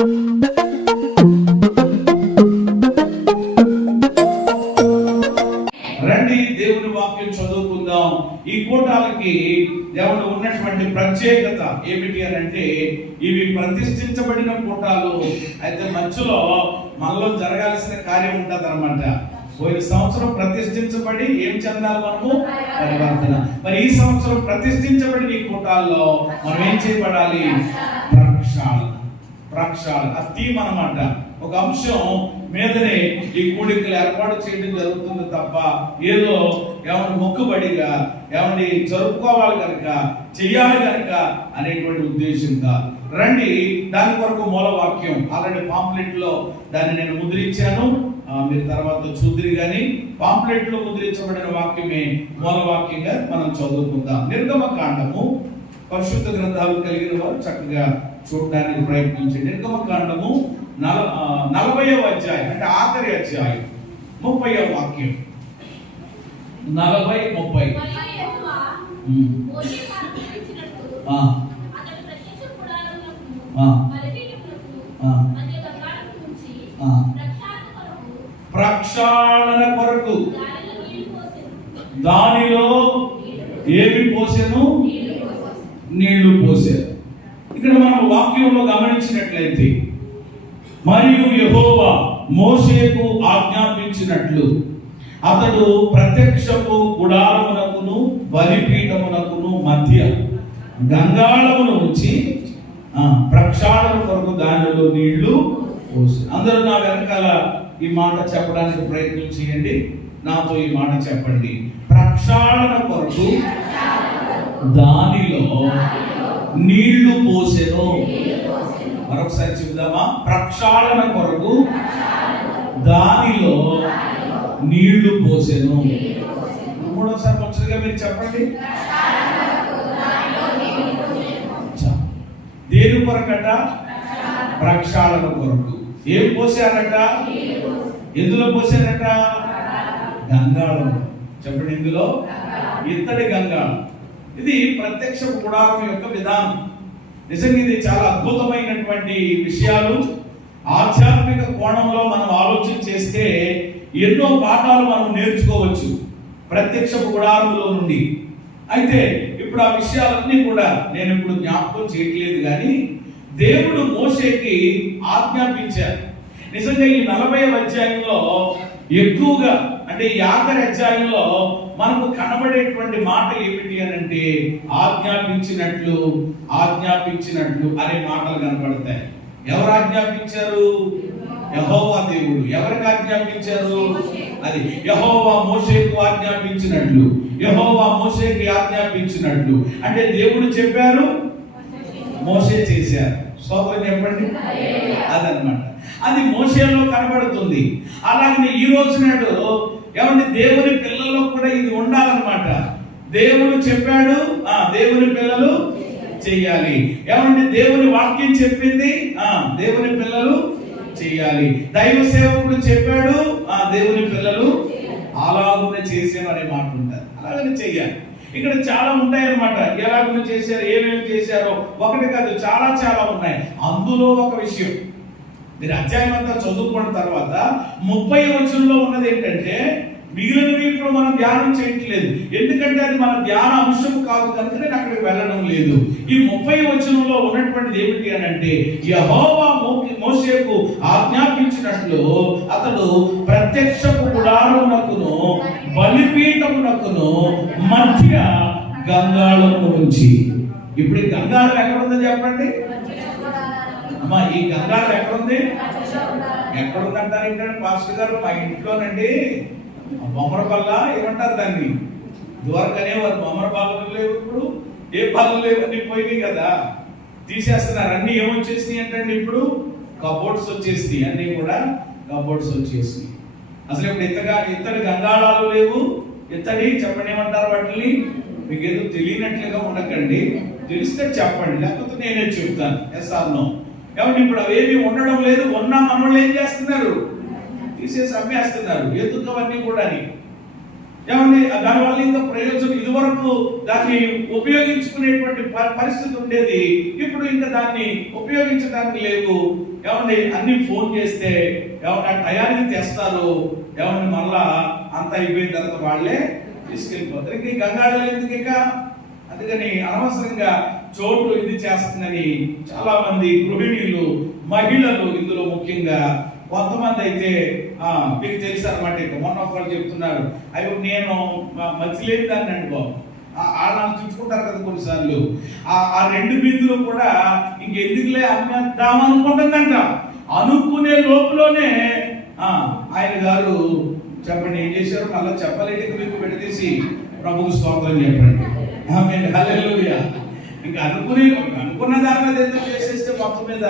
రండి దేవుని వాక్యం చదువుకుందాం. ఈ కూటాలకి దేవుడు ఉన్నటువంటి ప్రత్యేకత ఏమిటి అని అంటే, ఇవి ప్రతిష్ఠించబడిన కూటాలు. అయితే మధ్యలో మనలో జరగాల్సిన కార్యం ఉంటుంది అనమాట. పోయిన సంవత్సరం ప్రతిష్ఠించబడి ఏం చెందాలి మనము? పరివర్తన. మరి ఈ సంవత్సరం ప్రతిష్ఠించబడిన ఈ కూటాల్లో మనం ఏం చేయబడాలి? ప్రక్షాళన. ఆ థీమ్ అన్నమాట. ఒక అంశం మీదనే ఈ కూడికలు ఏర్పాటు చేయడం జరుగుతుంది తప్ప ఏదో ఏమన్నా మొక్కుబడిగా ఏమన్నా జరుపుకోవాలి కనుక, చెయ్యాలి కనుక అనేటువంటి ఉద్దేశం కాదు. రండి, దాని కొరకు మూలవాక్యం ఆల్రెడీ పాంప్లెట్ లో దాన్ని నేను ముద్రించాను. మీరు తర్వాత చూద్దరు కానీ పాంప్లెట్ లో ముద్రించబడిన వాక్యమే మూలవాక్యంగా మనం చదువుకుందాం. నిర్గమకాండము, పరిశుద్ధ గ్రంథాలు కలిగిన వారు చక్కగా చూడడానికి ప్రయత్నించండి. నిర్గమకాండము 40వ అధ్యాయం, అంటే ఆఖరి అధ్యాయం, 30వ వాక్యం. 40:30. ప్రక్షాళన కొరకు దానిలో ఏమి పోసెను? నీళ్లు పోసారు. ఇక్కడ మనం వాక్యంలో గమనించినట్లయితే, మరియు యెహోవా మోషేకు ఆజ్ఞాపించినట్లు అతడు ప్రత్యక్షపు గుడారమునకును బలిపీఠమునకును మధ్య గంగాళమును ఉంచి ప్రక్షాళన కొరకు దానిలో నీళ్లు పోసి. అందరూ నా వెనకాల ఈ మాట చెప్పడానికి ప్రయత్నం చేయండి. నాతో ఈ మాట చెప్పండి. ప్రక్షాళన కొరకు దానిలో నీళ్లు పోసెను. మరొకసారి చెబుదామా? ప్రక్షాళన కొరకు దానిలో నీళ్లు పోసెను. మూడోసారి మంచిగా మీరు చెప్పండి. దేని కొరకట? ప్రక్షాళన కొరకు. ఏం పోసారట? ఎందులో పోసారట? గంగాళం. చెప్పండి, ఇందులో ఇత్తడి గంగాళం. ఇది ప్రత్యక్ష గుడారం యొక్క విధానం. నిజంగా ఇది చాలా అద్భుతమైనటువంటి విషయాలు. ఆధ్యాత్మిక కోణంలో మనం ఆలోచన చేస్తే ఎన్నో పాఠాలు మనం నేర్చుకోవచ్చు ప్రత్యక్ష గుడారంలో నుండి. అయితే ఇప్పుడు ఆ విషయాలన్నీ కూడా నేను ఇప్పుడు జ్ఞాపకం చేయట్లేదు, కానీ దేవుడు మోషేకి ఆజ్ఞాపించారు. నిజంగా ఈ 40వ అధ్యాయంలో ఎక్కువగా, అంటే ఈ ఆఖరి అధ్యాయంలో మనకు కనబడేటువంటి మాట ఏమిటి అని అంటే, ఆజ్ఞాపించినట్లు అనే మాటలు కనబడతాయి. ఎవరు ఆజ్ఞాపించారు? యెహోవా దేవుడు. ఎవరికి ఆజ్ఞాపించారు? అది యెహోవా మోషేకు ఆజ్ఞాపించినట్లు, యెహోవా మోషేకి ఆజ్ఞాపించినట్లు. అంటే దేవుడు చెప్పారు, మోషే చేశారు. స్తోత్రం చెప్పండి. అదనమాట. అది మోషేలో కనబడుతుంది. అలాగే ఈ రోజు నాడు ఏమంటే దేవుని పిల్లల్లో కూడా ఇది ఉండాలన్నమాట. దేవుడు చెప్పాడు, దేవుని పిల్లలు చెయ్యాలి. ఏమంటే దేవుని వాక్యం చెప్పింది, దేవుని పిల్లలు చెయ్యాలి. దైవ సేవకుడు చెప్పాడు, దేవుని పిల్లలు అలాగనే చేసాను అనే మాట ఉంటుంది. అలాగనే చెయ్యాలి. ఇక్కడ చాలా ఉంటాయి అన్నమాట. ఎలాగో చేశారు, ఏమేమి చేశారో ఒకటి కాదు, చాలా ఉన్నాయి. అందులో ఒక విషయం మీరు అధ్యాయం అంతా చదువుకున్న తర్వాత 30వ వచనంలో ఉన్నది ఏంటంటే, మిగిలినవి ఇప్పుడు మనం ధ్యానం చేయట్లేదు. ఎందుకంటే అది మన ధ్యాన అంశం కాదు కనుక నేను అక్కడికి వెళ్ళడం లేదు. ఈ 30వ వచనంలో ఉన్నటువంటిది ఏమిటి అని అంటే, యెహోవా మోషేకు ఆజ్ఞాపించినట్లు అతడు ప్రత్యక్షపు గుడారమునకును బలిపీఠమునకును మధ్య గంగాళము నుంచి. ఇప్పుడు ఈ గంగాళం ఎక్కడుందో చెప్పండి అమ్మా. ఈ గంగాళం ఎక్కడుంది? ఎక్కడుందంటారు ఏంటంటే పాస్టర్ గారు, మా ఇంట్లోనండి బొమ్మర బల్ల ఏమంటారు దాన్ని, దూరకనే వారు బొమ్మర బల్లలు లేవు, ఇప్పుడు ఏ బల్లలు లేవు, అన్ని పోయినాయి కదా, తీసేస్తున్నారు. అన్ని ఏమొచ్చేసినాయి అంటే ఇప్పుడు కబోర్డ్స్ వచ్చేసినాయి. అన్ని కూడా కబోర్డ్స్ వచ్చేసినాయి. అసలు ఇప్పుడు ఇత్తడి గంగాళాలు లేవు. ఇత్తడి చెప్పండి, ఏమంటారు వాటిని? మీకు ఏదో తెలియనట్లుగా ఉండకండి, తెలిస్తే చెప్పండి, లేకపోతే నేనే చెప్తాను. Yes or no. కాబట్టి ఇప్పుడు అవేమి ఉండడం లేదు. ఉన్న మనోళ్ళు ఏం చేస్తున్నారు? తీసేసి అమ్మేస్తున్నారు. ఎందుకు అవన్నీ కూడా ఏమండి దానివల్ల ఇంకా ప్రయోజనం, ఇదివరకు దాన్ని ఉపయోగించుకునేటువంటి పరిస్థితి ఉండేది, ఇప్పుడు ఇంకా దాన్ని ఉపయోగించడానికి లేవు. ఏమండి అన్ని ఫోన్ చేస్తే ఏమన్నా టయానికి తెస్తారు, ఏమన్నా మళ్ళా అంత అయిపోయిన తర్వాత వాళ్ళే తీసుకెళ్ళిపోతారు. ఇంక గంగాళాలు ఎందుకు ఇక? అందుకని అనవసరంగా చోటు ఇది చేస్తుందని చాలా మంది గృహిణీలు, మహిళలు, ఇందులో ముఖ్యంగా కొంతమంది అయితే మీకు తెలుసు అనమాట. ఇక మొన్న ఒకళ్ళు చెప్తున్నారు, అయ్యో నేను మర్చిలేని దాన్ని అనుకో, వాళ్ళని చుట్టుకుంటారు కదా కొన్నిసార్లు, ఆ 2 బిందులు కూడా ఇంకెందుకులే అమ్మేద్దాం అనుకుంటుందంట. అనుకునే లోపులోనే ఆయన గారు చెప్పండి ఏం చేశారు, మళ్ళీ చెప్పలేక మీకు విడదీసి ప్రభుకు స్తోత్రం చెప్పండి. హల్లెలూయా. ఇంకా అనుకున్న దాని మీద ఎందుకు చేసేస్తే మొత్తం మీద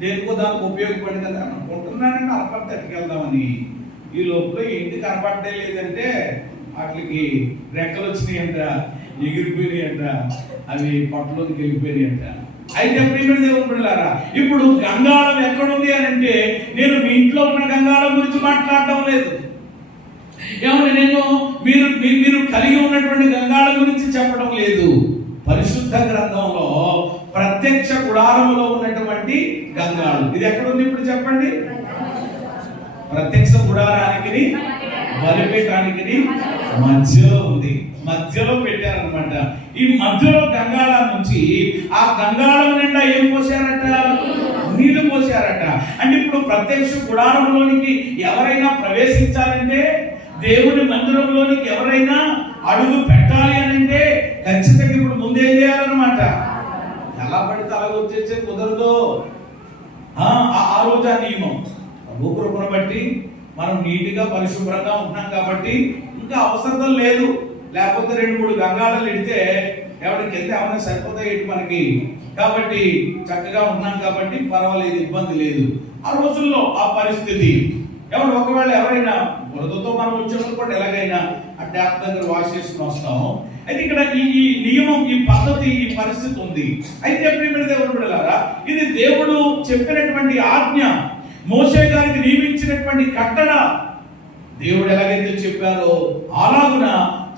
దేనికో దానికి ఉపయోగపడి కదా అనుకుంటున్నానంటే అరపడి తట్టుకెళ్దామని, ఈ లోపల ఏంటి కనపడ్డే లేదంటే వాటికి రెక్కలు వచ్చినాయంట, ఎగిరిపోయినాయంట, అవి పొట్టలోకి వెళ్ళిపోయినాయంట. అయితే ప్రియమైన దేవుని బిడ్డలారా, ఇప్పుడు గంగాళం ఎక్కడుంది అని అంటే నేను మీ ఇంట్లో ఉన్న గంగాళం గురించి మాట్లాడటం లేదు. ఏమన్నా నేను మీరు కలిగి ఉన్నటువంటి గంగాళం గురించి చెప్పడం లేదు. పరిశుద్ధ గ్రంథంలో ప్రత్యక్ష గుడారములో ఉన్నటువంటి గంగాళం ఇది ఎక్కడుంది ఇప్పుడు చెప్పండి? ప్రత్యక్ష గుడారానికి బలిపీఠానికి మధ్యలో ఉంది, మధ్యలో పెట్టారనమాట. ఈ మధ్యలో గంగాళం నుంచి ఆ గంగాళం నిండా ఏం పోసారట? నీళ్లు పోసారట. అంటే ఇప్పుడు ప్రత్యక్ష గుడారంలోనికి ఎవరైనా ప్రవేశించాలంటే, దేవుని మందిరంలోనికి ఎవరైనా అడుగు పెట్టాలి అని అంటే ఖచ్చితంగా ఇప్పుడు ముందేం చేయాలన్నమాట. ఎలా పడితే అలా వచ్చేసే కుదరదు. ఆ రోజు ఆ నియమం ప్రభు కృపను బట్టి మనం నీటిగా పరిశుభ్రంగా ఉంటున్నాం కాబట్టి ఇంకా అవసరం లేదు. లేకపోతే 2-3 గంగాళాలు ఎడితే ఎవరికి వెళ్తే ఏమైనా సరిపోతాయి మనకి. కాబట్టి చక్కగా ఉన్నాం కాబట్టి పర్వాలేదు, ఇబ్బంది లేదు. ఆ రోజుల్లో ఆ పరిస్థితి ఒకవేళ ఎవరైనా బురదతో మనం వచ్చేటప్పుడు ఎలాగైనా ఆ ట్యాప్ దగ్గర వాష్ చేసుకుని వస్తాము. అయితే ఇక్కడ ఈ నియమం, ఈ పద్ధతి, ఈ పరిస్థితి ఉంది. అయితే ప్రియమైన దేవుని బిడ్డలారా, ఇది దేవుడు చెప్పినటువంటి ఆజ్ఞ, మోషే గారికి నియమించినటువంటి కట్టడ. దేవుడు ఎలాగైతే చెప్పారో అలాగున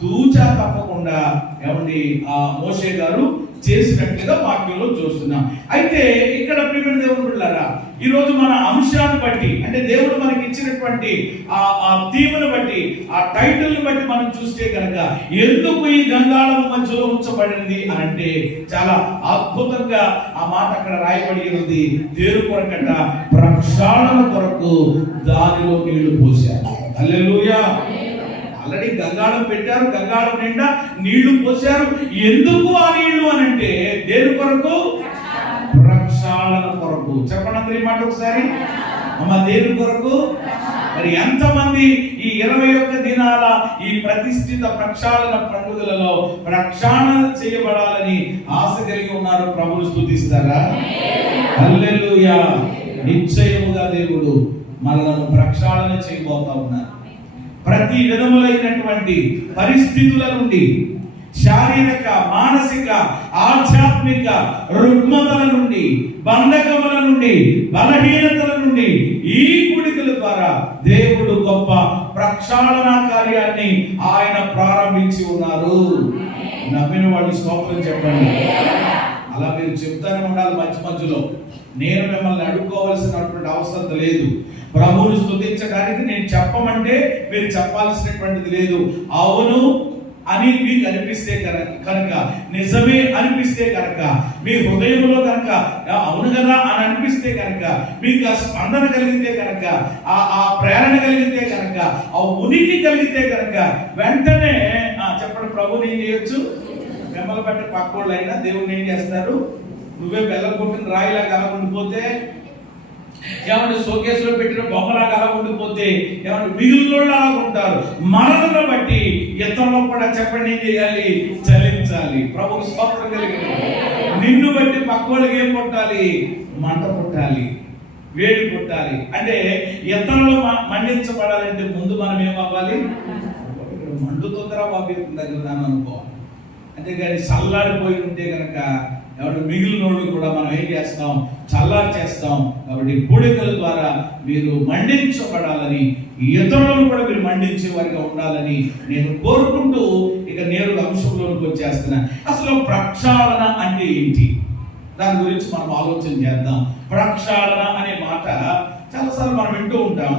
తూచా తప్పకుండా ఏమండి ఆ మోషే గారు చేసినట్లుగా వాక్యంలో చూస్తున్నాం. అయితే ఇక్కడ ప్రియమైన దేవుని బిడ్డలారా, ఈ రోజు మన అంశాన్ని బట్టి, అంటే దేవుడు మనకి ఇచ్చినటువంటి ఆ థీమ్ను బట్టి, ఆ టైటిల్ ని బట్టి మనం చూస్తే కనుక ఎందుకు ఈ గంగాళం మధ్యలో ఉంచబడింది అని అంటే చాలా అద్భుతంగా ఆ మాట అక్కడ రాయబడి ఉంది. దేని కొరకట? ప్రక్షాళన కొరకు దానిలో నీళ్లు పోశారు. హల్లెలూయా. ఆల్రెడీ గంగాళం పెట్టారు, గంగాళం నిండా నీళ్లు పోశారు. ఎందుకు ఆ నీళ్లు అని అంటే దేని కొరకు? ప్రక్షాళన కొరకు. చెప్పండి అందరి మాట ఒకసారి. దేని కొరకు? మరి ఎంతమంది ఈ 21 దినాల ఈ ప్రతిష్ఠిత ప్రక్షాళన పండుగలలో ప్రక్షాళన చేయబడాలని ఆశ కలిగి ఉన్నారు? ప్రభువును స్తుతిస్తారా? హల్లెలూయా. నిశ్చయముగా దేవుడు మనలను ప్రక్షాళన చేయబోతా ఉన్నారు. ప్రతి విధములైనటువంటి పరిస్థితుల నుండి, శారీరక, మానసిక, ఆధ్యాత్మిక రుగ్మతల నుండి, బంధకముల నుండి, బలహీనతల నుండి ఈ కూడికల ద్వారా దేవుడు గొప్ప ప్రక్షాళన కార్యాన్ని ఆయన ప్రారంభించి ఉన్నారు. నమ్మిన వాళ్ళు స్తోత్రం చెప్పండి. అలా మీరు చెప్తానే ఉండాలి మధ్య మధ్యలో. నేను మిమ్మల్ని అడుక్కోవాల్సినటువంటి అవసరం లేదు. ప్రభువును స్తుతించడానికి నేను చెప్పమంటే మీరు చెప్పాల్సినటువంటిది లేదు. అవును అని మీకు అనిపిస్తే కనుక, నిజమే అనిపిస్తే కనుక, మీ హృదయంలో కనుక అవును కదా అని అనిపిస్తే కనుక, మీకు ఆ స్పందన కలిగితే కనుక, ఆ ప్రేరణ కలిగితే కనుక, ఆ ఉనికి కలిగితే కనుక వెంటనే చెప్పండి. ప్రభుని ఏం చేయొచ్చు? మిమ్మల్ని బట్టి పక్కోళ్ళు అయినా దేవుని ఏం చేస్తారు? నువ్వే బెల్లం కొట్టిన రాయిలాగా అలా ఉండిపోతే, ఏమంటే షోకేసులో పెట్టిన బొమ్మలాగా అలా ఉండిపోతే, ఏమంటే మిగిలిన ఉంటారు. మనలను బట్టి ఇతరులు కూడా చెప్పండి ఏం చేయాలి? చలించాలి. ప్రభువు స్తోత్రం కలిగి. నిన్ను బట్టి పక్కోళ్ళకి ఏం పుట్టాలి? మంట పుట్టాలి, వేడి పుట్టాలి. అంటే ఇతరులు మండించబడాలంటే ముందు మనం ఏమవ్వాలి? మండుతుందరా బాబు దగ్గర దాన్ని అనుకోవాలి. అంతేగాని చల్లారిపోయి ఉంటే కనుక కాబట్టి మిగిలిన వాళ్ళు కూడా మనం ఏం చేస్తాం, చల్లారి చేస్తాం. కాబట్టి కూడికల ద్వారా మీరు మండించబడాలని, ఇతరులను కూడా మీరు మండించే వారిగా ఉండాలని నేను కోరుకుంటూ ఇక నేరుగా అంశంలోకి వచ్చేస్తున్నా. అసలు ప్రక్షాళన అంటే ఏంటి, దాని గురించి మనం ఆలోచన చేద్దాం. ప్రక్షాళన అనే మాట చాలాసార్లు మనం వింటూ ఉంటాం.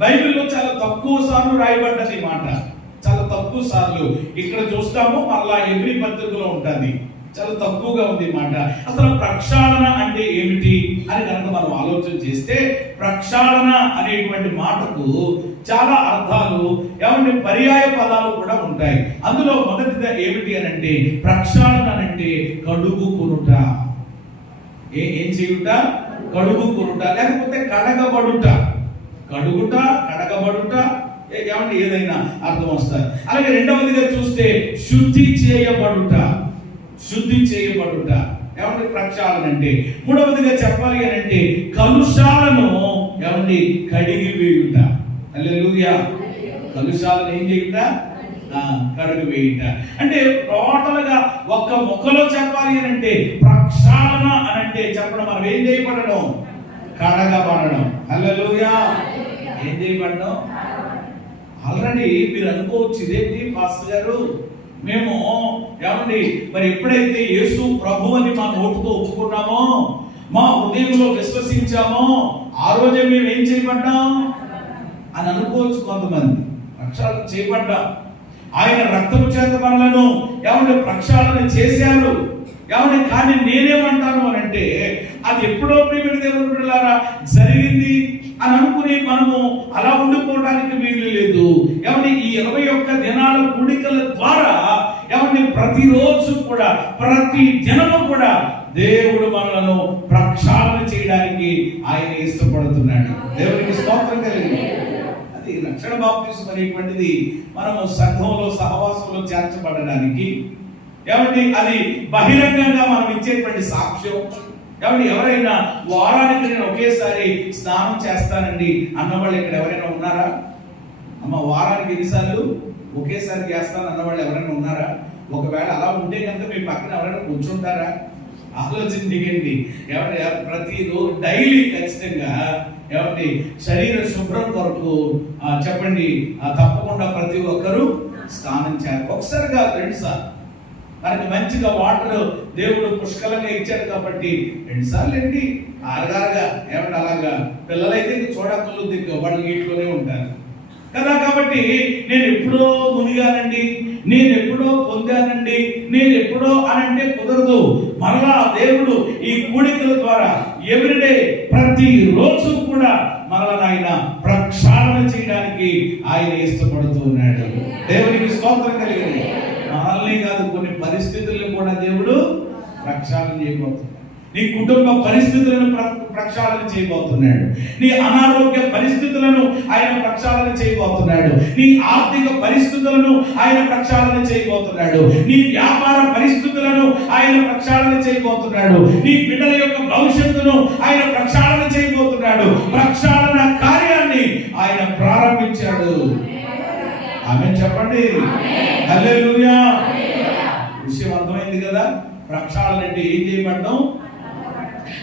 బైబిల్లో చాలా తక్కువ సార్లు రాయబడ్డది ఈ మాట, చాలా తక్కువ సార్లు. ఇక్కడ చూస్తాము, మళ్ళా ఎవ్రీ పత్రికలో ఉంటుంది, చాలా తక్కువగా ఉంది మాట. అసలు ప్రక్షాళన అంటే ఏమిటి అని కనుక మనం ఆలోచన చేస్తే, ప్రక్షాళన అనేటువంటి మాటకు చాలా అర్థాలు, ఏమంటే పర్యాయ పదాలు కూడా ఉంటాయి. అందులో మొదటిగా ఏమిటి అని అంటే, ప్రక్షాళన అంటే కడుగుకొనుట. ఏం చేయుట? కడుగుకొనుట, లేకపోతే కడగబడుట. కడుగుట, కడగబడుట, ఏమంటే ఏదైనా అర్థం వస్తుంది. అలాగే రెండవదిగా చూస్తే శుద్ధి చేయబడుట. శుద్ధి చేయబడుట ఏమంటే ప్రక్షాళన అంటే. మూడవదిగా చెప్పాలి అని అంటే కలుషాలను ఏమంటే కడిగి వేయుట. హల్లెలూయా. కలుషాలను ఏం చేయుట? కడిగి వేయుట. అంటే టోటల్ గా ఒక్క ముక్కలో చెప్పాలి అని అంటే ప్రక్షాళన అని అంటే చెప్పడం, మనం ఏం చేయబడడం? కడగబడడం. హల్లెలూయా. ఏం చేయబడడం? ఆల్రెడీ మీరు అనుకోవచ్చు, ఇదేంటి పాస్టర్ గారు, మేము ఏమండి మరి ఎప్పుడైతే యేసు ప్రభు అని మా నోటితో ఒప్పుకున్నామో, మా హృదయంలో విశ్వసించామో, ఆ రోజే మేము ఏం చేయబడ్డాం అని అనుకోవచ్చు కొంతమంది. ప్రక్షాళన చేయబడ్డాం. ఆయన రక్తము చేత మనలను ఏమంటే ప్రక్షాళన చేశారు. ఏమంటే కానీ నేనేమంటాను అని అంటే, అది ఎప్పుడో ప్రియమైన దేవుని బిడ్డలారా జరిగింది అని అనుకుని మనము అలా ఉండిపోవడానికి వీలు లేదు. ఏమంటే ఈ 21 దినాల కూడికల ద్వారా ఏమంటే ప్రతిరోజు కూడా, ప్రతి దినము కూడా దేవుడు మనలను ప్రక్షాళన చేయడానికి ఆయన ఇష్టపడుతున్నాడు. దేవునికి స్తోత్రం కలిగింది. అది రక్షణ బాప్తిస్మం అనేటువంటిది మనము సంఘంలో సహవాసంలో చేర్చబడడానికి, ఏమంటే అది బహిరంగంగా మనం ఇచ్చేటువంటి సాక్ష్యం. కాబట్టి ఎవరైనా వారానికి నేను ఒకేసారి స్నానం చేస్తానండి అన్నవాళ్ళు ఇక్కడ ఎవరైనా ఉన్నారా? అమ్మ, వారానికి ఎన్నిసార్లు ఒకేసారి చేస్తాను అన్నవాళ్ళు ఎవరైనా ఉన్నారా? ఒకవేళ అలా ఉంటే కనుక మీ పక్కన ఎవరైనా కూర్చుంటారా? ఆలోచన దిగండి. ఏమంటే ప్రతిరోజు డైలీ ఖచ్చితంగా ఏమంటే శరీర శుభ్రం కొరకు చెప్పండి, తప్పకుండా ప్రతి ఒక్కరూ స్నానం చేయాలి. ఒకసారి కాదు, 2 సార్లు. మనకి మంచిగా వాటర్ దేవుడు పుష్కలంగా ఇచ్చాడు కాబట్టి 2 సార్లు ఏంటి, ఆరుగారుగా ఏమంటే అలాగా. పిల్లలైతే చూడకళ్ళు దిక్కు వాళ్ళు ఇంట్లోనే ఉంటారు కదా. కాబట్టి నేను ఎప్పుడో మునిగానండి, నేను ఎప్పుడో పొందానండి, నేను ఎప్పుడో అని అంటే కుదరదు. మరలా దేవుడు ఈ కూడికల ద్వారా ఎవ్రీడే ప్రతి రోజు కూడా మరలా ఆయన ప్రక్షాళన చేయడానికి ఆయన ఇష్టపడుతూ ఉన్నాడు. దేవునికి స్తోత్రం కలిగింది. మనల్ని కాదు, కొన్ని పరిస్థితులను కూడా దేవుడు ప్రక్షాళన చేయబోతున్నాడు. నీ కుటుంబ పరిస్థితులను ప్రక్షాళన చేయబోతున్నాడు. నీ అనారోగ్య పరిస్థితులను ఆయన ప్రక్షాళన చేయబోతున్నాడు. నీ ఆర్థిక పరిస్థితులను ఆయన ప్రక్షాళన చేయబోతున్నాడు. నీ వ్యాపార పరిస్థితులను ఆయన ప్రక్షాళన చేయబోతున్నాడు. నీ బిడ్డల యొక్క భవిష్యత్తును ఆయన ప్రక్షాళన చేయబోతున్నాడు. ప్రక్షాళన కార్యాన్ని ఆయన ప్రారంభించాడు. ఆమేన్ చెప్పండి. హల్లెలూయా. విషయం అర్థమైంది కదా. ప్రక్షాళన అంటే ఏం చేయబడడం?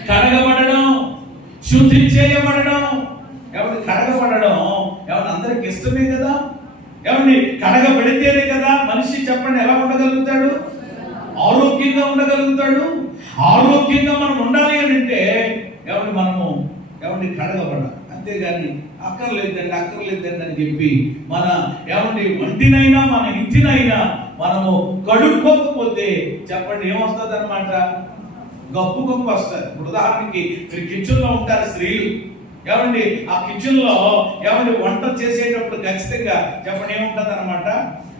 కడగబడడం, శుద్ధి చేయబడడం. కాబట్టి కడగబడడం ఏమన్నా అందరికి ఇష్టమే కదా. ఏమండి కడగబడితేనే కదా మనిషి చెప్పండి ఎలా ఉండగలుగుతాడు? ఆరోగ్యంగా ఉండగలుగుతాడు. ఆరోగ్యంగా మనం ఉండాలి అని అంటే ఏమండి మనము ఏమండి కడగబడాలి. అంతేగాని అక్కర్లేదండి అని చెప్పి మన ఏమండి వంటినైనా మన ఇంటినైనా మనము కడుక్కోకపోతే చెప్పండి ఏమొస్తుంది అనమాట? గప్పు వస్తుంది. ఇప్పుడు ఉదాహరణకి మీరు కిచెన్ లో ఉంటారు స్త్రీలు, ఏమండి ఆ కిచెన్ లో ఏమండి వంట చేసేటప్పుడు ఖచ్చితంగా చెప్పండి ఏముంటది అనమాట?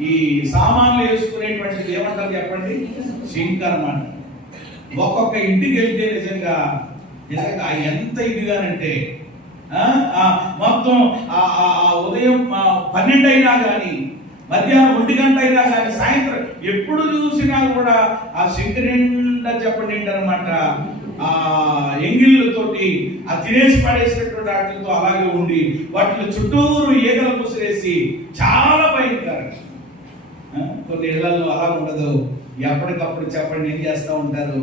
ఈ సామాన్లు వేసుకునేటువంటిది ఏమంటారు చెప్పండి? సింక్ అనమాట. ఒక్కొక్క ఇంటికి వెళ్తే నిజంగా ఎంత ఇదిగానంటే మొత్తం ఉదయం 12 అయినా కానీ, మధ్యాహ్నం 1 గంట అయినా కానీ, సాయంత్రం ఎప్పుడు చూసినా కూడా ఆ సింక్ నిండా చెప్పండి అనమాట. ఆ ఎంగిళ్ళతోటి ఆ తినేసి పడేసినటువంటి వాటితో అలాగే ఉండి వాటిలో చుట్టూరు ఈగలు ముసిరేసి చాలా భయంకరంగా. కొన్ని ఇళ్లలో అలా ఉండదు. ఎప్పటికప్పుడు చెప్పండి ఏం చేస్తూ ఉంటారు?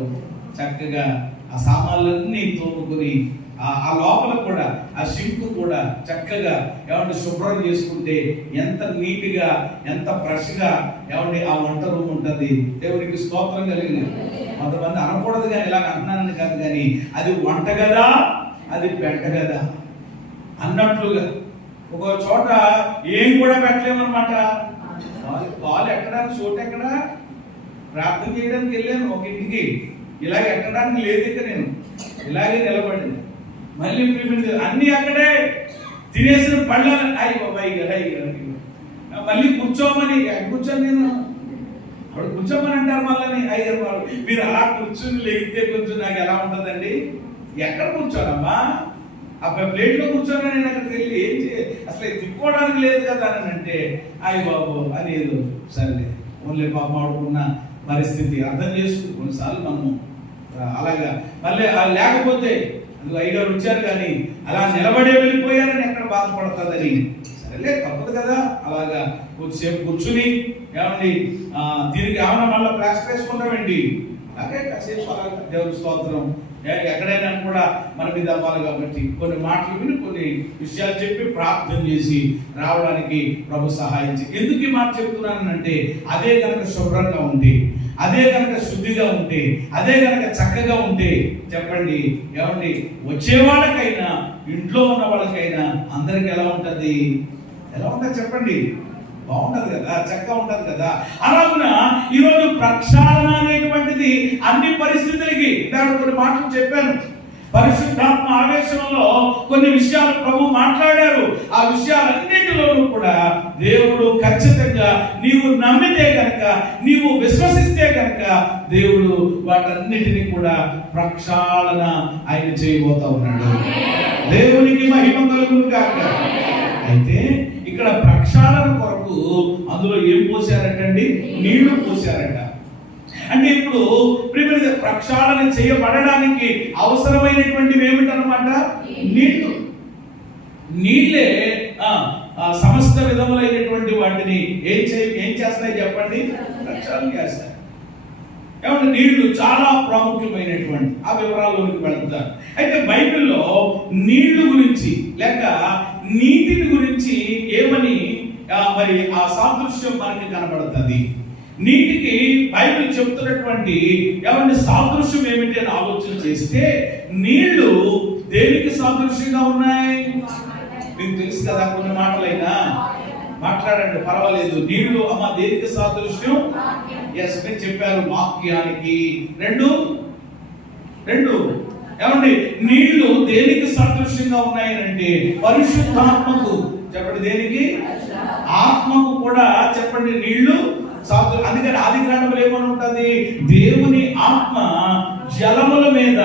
చక్కగా ఆ సామాన్లన్నీ తోముకుని ఆ లోపల కూడా ఆ సింక్ కూడా చక్కగా ఏమంటే శుభ్రం చేసుకుంటే ఎంత నీట్గా ఎంత ఫ్రెష్గా ఏమంటే ఆ వంట రూమ్ ఉంటుంది. దేవునికి స్తోత్రం కలిగింది. కొంతమంది అనకూడదు కానీ ఇలాగ అంటున్నానని కాదు, కానీ అది వంట కదా, అది పెట్ట కదా అన్నట్లుగా ఒక చోట ఏం కూడా పెట్టలేమన్నమాట. కాలు ఎక్కడానికి చోటు ఎక్కడ, ప్రార్థన చేయడానికి వెళ్ళాను ఒక ఇంటికి, ఇలాగ ఎక్కడానికి లేదు, ఇక నేను ఇలాగే నిలబడింది. మళ్ళీ అన్ని అక్కడే తినేసిన పళ్ళ మళ్ళీ కూర్చోమని కూర్చొని నేను అప్పుడు కూర్చోమని అంటారు. మళ్ళీ అయ్యారు వాళ్ళు, మీరు అలా కూర్చుని లేగితే కొంచెం నాకు ఎలా ఉంటుందండి, ఎక్కడ కూర్చోనమ్మా, ఆ ప్లేట్లో కూర్చోని నేను అక్కడికి వెళ్ళి ఏం అసలు తిప్పుకోవడానికి లేదు కదా అని అంటే అయ్యి బాబు అని ఏదో సరే ఓన్లీ పాప ఆడుకున్న పరిస్థితి అర్థం చేసుకుని కొన్నిసార్లు మనము అలాగా మళ్ళీ లేకపోతే అయ్యగారు వచ్చారు కానీ అలా నిలబడే వెళ్ళిపోయారని ఎక్కడ బాధపడుతుందని సరేలే తప్పదు కదా అలాగా కొద్దిసేపు కూర్చుని ఏమండి దీనికి ఏమన్నా మళ్ళీ ప్లాస్టర్ వేసుకుంటామండి, అలాగే కాసేపు అలాగా దేవుడి స్తోత్రం ఎక్కడైనా కూడా మన మీద అవ్వాలి కాబట్టి కొన్ని మాటలు విని కొన్ని విషయాలు చెప్పి ప్రార్థన చేసి రావడానికి ప్రభు సహాయించి. ఎందుకు ఈ మాట చెప్తున్నానంటే అదే కనుక శుభ్రంగా ఉంటే, అదే కనుక శుద్ధిగా ఉంటే, అదే కనుక చక్కగా ఉంటే చెప్పండి ఏమండి వచ్చే వాళ్ళకైనా ఇంట్లో ఉన్న వాళ్ళకైనా అందరికి ఎలా ఉంటుంది, ఎలా ఉంటుంది చెప్పండి, బాగుంటది కదా, చక్కగా ఉంటది కదా. అలాగున ఈరోజు ప్రక్షాళన అనేటువంటిది అన్ని పరిస్థితులకి దాని కొన్ని మాటలు చెప్పాను. పరిశుద్ధాత్మ ఆవేశంలో కొన్ని విషయాలు ప్రభు మాట్లాడారు. ఆ విషయాలన్నిటిలోనూ కూడా దేవుడు ఖచ్చితంగా నీవు నమ్మితే కనుక, నీవు విశ్వసిస్తే కనుక దేవుడు వాటన్నిటిని కూడా ప్రక్షాళన ఆయన చేయబోతా ఉన్నాడు. దేవునికి మహిమ కలుగును గాక. అయితే ఇక్కడ ప్రక్షాళన కొరకు అందులో ఏం పోసారటండి, నీళ్లు పోసారట. అంటే ఇప్పుడు ప్రక్షాళన చేయబడడానికి అవసరమైనటువంటివి ఏమిటన్నమాట, నీళ్లు. నీళ్ళే సమస్త విధములైనటువంటి వాటిని ఏం చేస్తాయి చెప్పండి, ప్రక్షాళన చేస్తాయి. కాబట్టి నీళ్లు చాలా ప్రాముఖ్యమైనటువంటి ఆ వివరాల్లోకి వెళ్తారు. అయితే బైబిల్లో నీళ్లు గురించి లేక నీటిని గురించి ఏమని మరి ఆ సాదృశ్యం మనకి కనబడుతుంది. నీటికి బైబిల్ చెప్తున్నటువంటి ఏమంటే సాదృశ్యం ఏమిటి అని ఆలోచన చేస్తే నీళ్లు దేనికి సాదృశ్యంగా ఉన్నాయి మీకు తెలుసు కదా. కొన్ని మాటలైనా మాట్లాడండి పర్వాలేదు. నీళ్లు అమ్మ దేనికి సాదృశ్యం, ఎస్ మీరు చెప్పారు, వాక్యానికి. రెండు ఏమండి నీళ్లు దేనికి సాదృశ్యంగా ఉన్నాయనంటే పరిశుద్ధాత్మకు. చెప్పండి దేనికి, ఆత్మకు కూడా చెప్పండి నీళ్లు సాధు. అందుకని ఆది కాండంలో ఏమని ఉంటుంది, దేవుని ఆత్మ జలముల మీద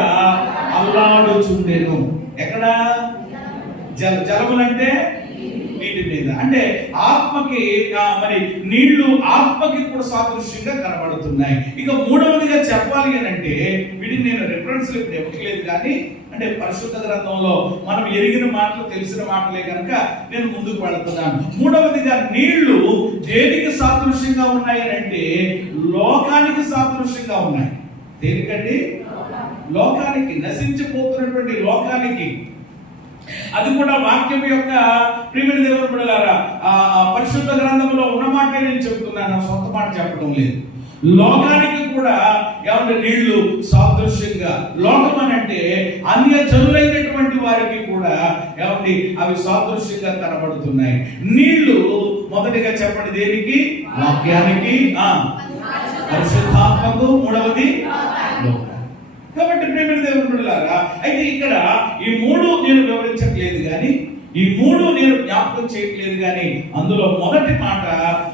అల్లాడుచుండెను. ఎక్కడ జలములంటే నీటి మీద, అంటే ఆత్మకి మరి నీళ్లు ఆత్మకి కూడా సాదృశ్యంగా కనబడుతున్నాయి. ఇక మూడవదిగా చెప్పాలి అని అంటే వీటిని నేను రిఫరెన్స్ ఇప్పుడు ఇవ్వట్లేదు కానీ అంటే పరిశుద్ధ గ్రంథంలో మనం ఎరిగిన మాటలు తెలిసిన మాటలే కనుక నేను ముందుకు వెళుతున్నాను. మూడవదిగా నీళ్లు దేనికి సాదృశ్యంగా ఉన్నాయి అని అంటే లోకానికి సాదృశ్యంగా ఉన్నాయి. దేనికండి, లోకానికి, నశించిపోతున్నటువంటి లోకానికి. అది కూడా వాక్యం యొక్క ప్రియమైన దేవుని బిడ్డలారా పరిశుద్ధ గ్రంథంలో ఉన్న మాట నేను చెప్తున్నాను, సొంత మాట చెప్పడం లేదు. లోకానికి కూడా ఏమంటే నీళ్లు సాదృశ్యంగా, లోకం అని అంటే అన్య జనులైనటువంటి వారికి కూడా ఏమండి అవి సాదృశ్యంగా కనబడుతున్నాయి. నీళ్లు మొదటిగా చెప్పండి దేనికి, వాక్యానికి, పరిశుద్ధాత్మకు, మూడవది కాబట్టి ప్రేమ దేవుని బిడ్డలారా అయితే ఇక్కడ ఈ మూడు నేను వివరించట్లేదు కానీ, ఈ మూడు నేను జ్ఞాపకం చేయట్లేదు కానీ అందులో మొదటి మాట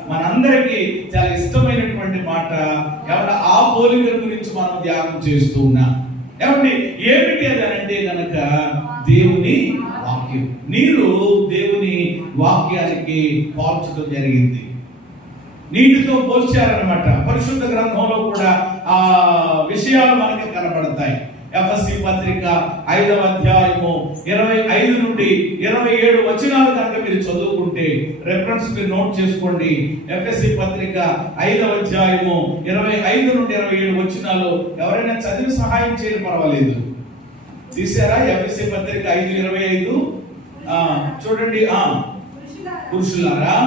మనందరికీ చాలా ఇష్టమైనటువంటి మాట. ఏమన్నా ఆ పోలికల గురించి మనం ధ్యానం చేస్తూ ఉన్నాం. ఏమండి ఏమిటి అది అంటే కనుక దేవుని వాక్యం. నీరు దేవుని వాక్యానికి పోల్చడం జరిగింది, నీటితో పోల్చారనమాట. పరిశుద్ధ గ్రంథంలో కూడా ఆ విషయాలు మనకి కనబడతాయి. ఎఫెసీ పత్రిక 5వ అధ్యాయము 25 5 నుండి 27 వచనాలు కనుక మీరు చదువుకుంటే రెఫరెన్స్ మీరు నోట్ చేసుకోండి. ఎఫ్ఎస్సి పత్రిక 5వ అధ్యాయము 25 నుండి 27 వచనాలు ఎవరైనా చదివి సహాయం చేయడం పర్వాలేదు. తీసారా? ఎఫ్ఎస్సి పత్రిక 5:25 చూడండి. పురుషులారా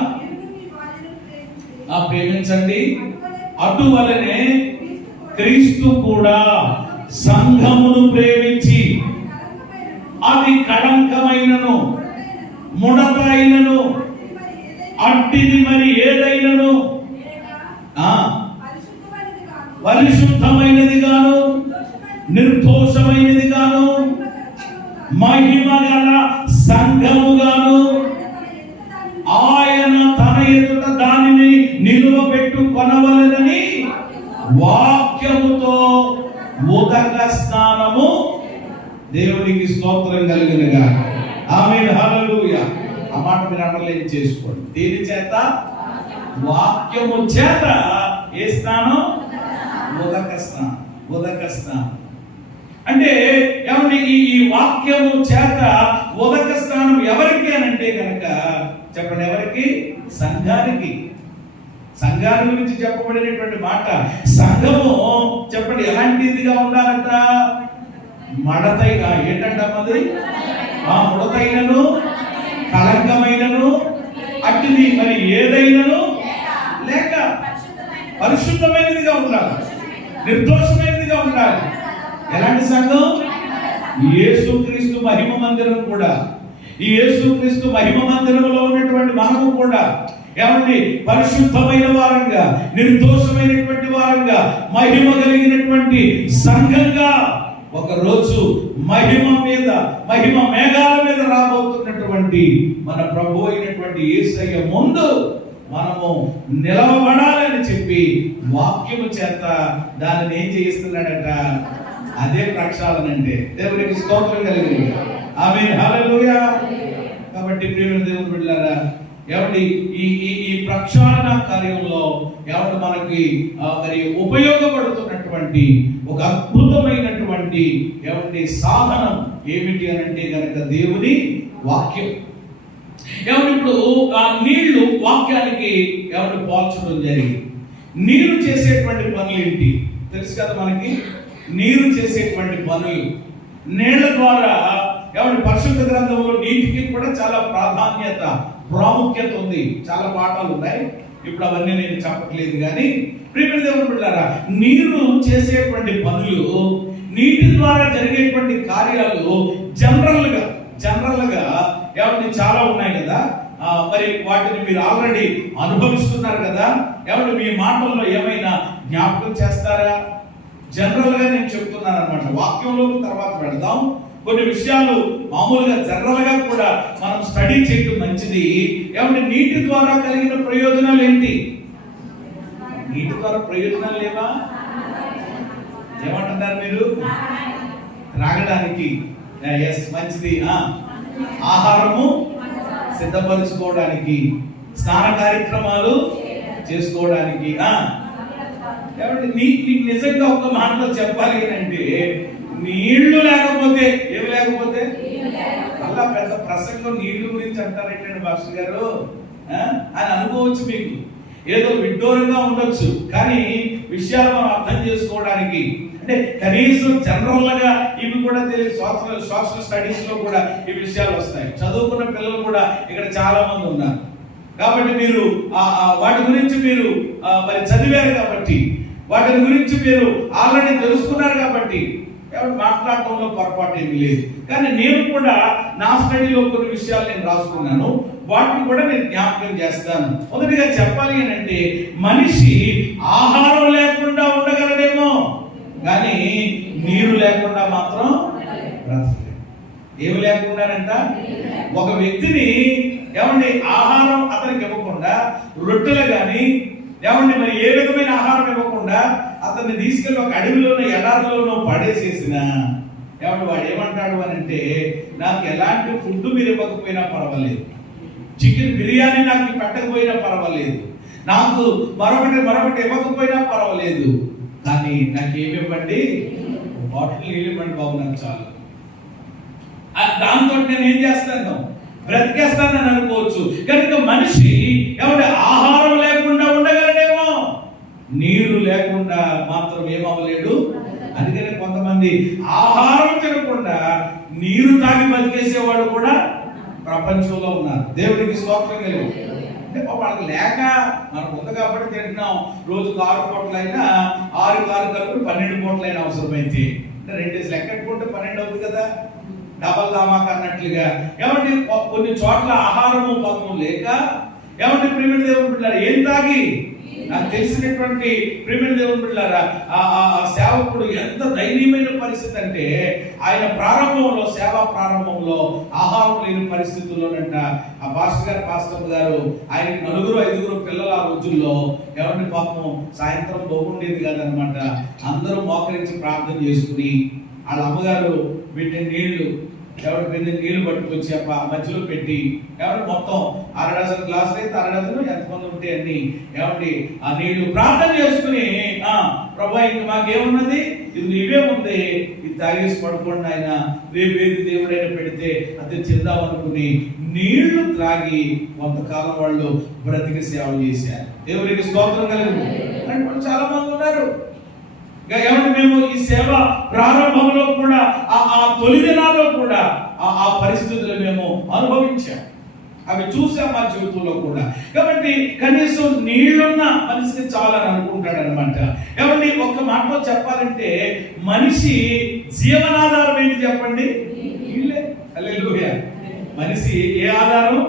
ప్రేమించండి, అటువలనే క్రీస్తు కూడా సంఘమును ప్రేమించి అది కళంకమైనను ముడతైనను అట్టిది మరి ఏదైనను పరిశుద్ధమైనది గాను నిర్దోషమైనది గాను మహిమ గల సంఘముగాను ఆయన తన ఎదుట దానిని నిలువబెట్టు కొనవలెనని వాక్యముతో ఉదక స్నానము దేవునికి స్తోత్రం కలుగునుగా. ఆమేన్, హల్లెలూయా. ఆ మాట మీరు అండర్లైన్ చేసుకోండి. దేని చేత? వాక్యము చేత. ఏ స్నానం? ఉదక స్నానం. ఉదక స్నానం అంటే ఏమండి? ఈ వాక్యము చేత ఉదక స్నానం ఎవరికి అని అంటే కనుక చెప్పండి, ఎవరికి? సంఘానికి. సంఘాల గురించి చెప్పబడినటువంటి మాట. సంఘము చెప్పండి ఎలాంటిదిగా ఉండాలంట? మడతైన ఏంటంటది? ముడతైనను కళంకమైనను అట్టిది మరి ఏదైనను లేక పరిశుద్ధమైనదిగా ఉండాలి, నిర్దోషమైనదిగా ఉండాలి. ఎలాంటి సంఘం? యేసుక్రీస్తు మహిమ మందిరం కూడా. ఈ యేసుక్రీస్తు మహిమ మందిరంలో ఉన్నటువంటి మనము కూడా ఏమండి పరిశుద్ధమైన వారంగా, నిర్దోషమైనటువంటి వారంగా, మహిమ కలిగినటువంటి సంఘంగా ఒక రోజు మహిమ మీద, మహిమ మేఘాల మీద రాబోతున్నటువంటి మన ప్రభు అయినటువంటి యేసయ్య ముందు మనము నిలవబడాలని చెప్పి వాక్యము చేత దానిని ఏం చేయిస్తున్నాడట? అదే ప్రక్షాళన అంటే. దేవునికి స్తోత్రం కలిగింది. ఆమేన్, హల్లెలూయా. కాబట్టి ప్రియమైన దేవుని బిడ్డలారా, ఏమండి ఈ ప్రక్షాళన కార్యంలో ఏమంటే మనకి మరి ఉపయోగపడుతున్నటువంటి ఒక అద్భుతమైనటువంటి ఏమంటే సాధనం ఏమిటి అని అంటే కనుక దేవుని వాక్యం. ఏమంటే ఇప్పుడు ఆ నీళ్లు వాక్యానికి ఏమంటే పోల్చడం జరిగింది. నీరు చేసేటువంటి పనులు ఏంటి తెలుసు కదా మనకి? నీరు చేసేటువంటి పనులు, నీళ్ల ద్వారా ఏమంటే పరిశుద్ధ గ్రంథంలో నీటికి కూడా చాలా ప్రాధాన్యత, ప్రాముఖ్యత ఉంది. చాలా పాఠాలు ఉన్నాయి, ఇప్పుడు అవన్నీ నేను చెప్పట్లేదు. కానీ ప్రియమైన దేవుని బిడ్డలారా, నీరు చేసేటువంటి పనులు, నీటి ద్వారా జరిగేటువంటి కార్యాలు జనరల్ గా ఏమంటే చాలా ఉన్నాయి కదా. మరి వాటిని మీరు ఆల్రెడీ అనుభవిస్తున్నారు కదా. ఏమంటే మీ మాటల్లో ఏమైనా జ్ఞాపకం చేస్తారా? జనరల్ గా నేను చెప్తున్నాను అనమాట. వాక్యంలోకి తర్వాత వెళదాం. కొన్ని విషయాలు మామూలుగా జనరల్ గా కూడా మనం స్టడీ చేయడం మంచిది. ఏమంటే నీటి ద్వారా కలిగిన ప్రయోజనాలు ఏంటి? నీటి ద్వారా ప్రయోజనాలు లేవా? ఏమంటున్నారు మీరు? త్రాగడానికి మంచిది, ఆహారము సిద్ధపరచుకోవడానికి, స్నాన కార్యక్రమాలు చేసుకోవడానికి. నీకు నిజంగా ఒక మాటలో చెప్పాలి అంటే నీళ్లు లేకపోతే ఏమి లేకపోతే అలా పెద్ద ప్రసంగం నీళ్లు గురించి అంటారేంటండి భాస్కర్ గారు అని అనుకోవచ్చు. మీకు ఏదో విడ్డూరంగా ఉండొచ్చు, కానీ విషయాలు మనం అర్థం చేసుకోవడానికి అంటే కనీసం జనరల్ గా ఇవి కూడా తెలియదు. సోషల్ స్టడీస్ లో కూడా ఈ విషయాలు వస్తాయి. చదువుకున్న పిల్లలు కూడా ఇక్కడ చాలా మంది ఉన్నారు. కాబట్టి మీరు వాటి గురించి మీరు మరి చదివారు కాబట్టి, వాటి గురించి మీరు ఆల్రెడీ తెలుసుకున్నారు కాబట్టి ఎవరు మాట్లాడటంలో పొరపాటు ఏమీ లేదు. కానీ నేను కూడా నా స్టడీలో కొన్ని విషయాలు నేను రాసుకున్నాను, వాటిని కూడా నేను జ్ఞాపకం చేస్తాను. మొదటిగా చెప్పాలి అని అంటే మనిషి ఆహారం లేకుండా ఉండగలడేమో, కానీ నీరు లేకుండా మాత్రం బ్రతకలేడు. ఏమి లేకుండానంట? ఒక వ్యక్తిని ఏమండి ఆహారం అతనికి ఇవ్వకుండా, రొట్టెలు కానీ ఏమండి మరి ఏ విధమైన ఆహారం ఇవ్వకుండా అతన్ని తీసుకెళ్లి ఒక అడవిలోనో ఎడారిలోనో పడేసేసిన ఏమంటే వాడు ఏమంటాడు అని అంటే, నాకు ఎలాంటి ఫుడ్ మీరు ఇవ్వకపోయినా పర్వాలేదు, చికెన్ బిర్యానీ నాకు పెట్టకపోయినా పర్వాలేదు, నాకు మరొకటి ఇవ్వకపోయినా పర్వాలేదు, కానీ నాకు ఏమి ఇవ్వండి, బాటిల్ నీళ్ళు ఇవ్వండి బాబు, నాకు చాలు. దాంతో నేను ఏం చేస్తాను, బ్రతికేస్తానని అనుకోవచ్చు. కనుక మనిషి ఎవరి ఆహారం లేకుండా ఉండగలడేమో, నీరు లేకుండా మాత్రం ఏమవ్వలేడు. అందుకనే కొంతమంది ఆహారం తినకుండా నీరు తాగి బతికేసేవాడు కూడా ప్రపంచంలో ఉన్నారు. దేవుడికి స్తోత్రం కలిగి. అంటే వాళ్ళకి లేక మనకు ఉంది కాబట్టి తింటున్నాం. రోజుకు 6 పూటలైనా 6 కలిపి 12 పూటలైనా అవసరమైతే, అంటే 2 లెక్కట్టుకుంటే 12 అవుతుంది కదా, డబల్ దామాక అన్నట్లుగా. ఏమంటే కొన్ని చోట్ల ఆహారము పాపం లేక ఏమంటే ప్రియమైన దేవుని బిడ్డలారా, ఏం తాగి, నాకు తెలిసినటువంటి ప్రియమైన దేవుని బిడ్డలారా, ఆ సేవకుడు ఎంత దయనీయమైన పరిస్థితి అంటే, ఆయన ప్రారంభంలో, సేవా ప్రారంభంలో ఆహారం లేని పరిస్థితుల్లోనంట ఆ పాస్టర్ గారు ఆయనకి 4-5 పిల్లల ఆ రోజుల్లో ఏమంటే పాపం సాయంత్రం బాగుండేది కాదనమాట. అందరూ మోకరించి ప్రార్థన చేసుకుని వాళ్ళ అమ్మగారు పెట్టే నీళ్లు నీళ్లు పట్టుకొచ్చి మధ్యలో పెట్టి ఏమంటే మొత్తం 6 డజన్ గ్లాసులు అయితే 6 డజన్ ఎంతమంది ఉంటే అన్ని ఏమండి ఆ నీళ్లు ప్రార్థన చేసుకుని, ప్రభా ఇంక మాకేమున్నది, ఇది ఇవే ఉంది, ఇది తాగేసి పడుకోండి ఆయన, రేపేది దేవుడైనా పెడితే అది తిందాం అనుకుని నీళ్లు త్రాగి కొంతకాలం వాళ్ళు బ్రతికి సేవ చేశారు. దేవుడికి స్తోత్రం కలిగి. అంటే చాలా మంది ఉన్నారు. ఏమంటే మేము ఈ సేవ ప్రారంభంలో కూడా ఆ తొలి దినాల్లో కూడా ఆ పరిస్థితులు మేము అనుభవించాం, అవి చూసాం మా జీవితంలో కూడా. కాబట్టి కనీసం నీళ్లున్న మనిషికి చాలని అనుకుంటాడు అనమాట. ఏమంటే ఒక్క మాటలో చెప్పాలంటే మనిషి జీవనాధారం ఏంటి చెప్పండి? నీళ్ళే. హల్లెలూయా. మనిషి ఏ ఆధారం?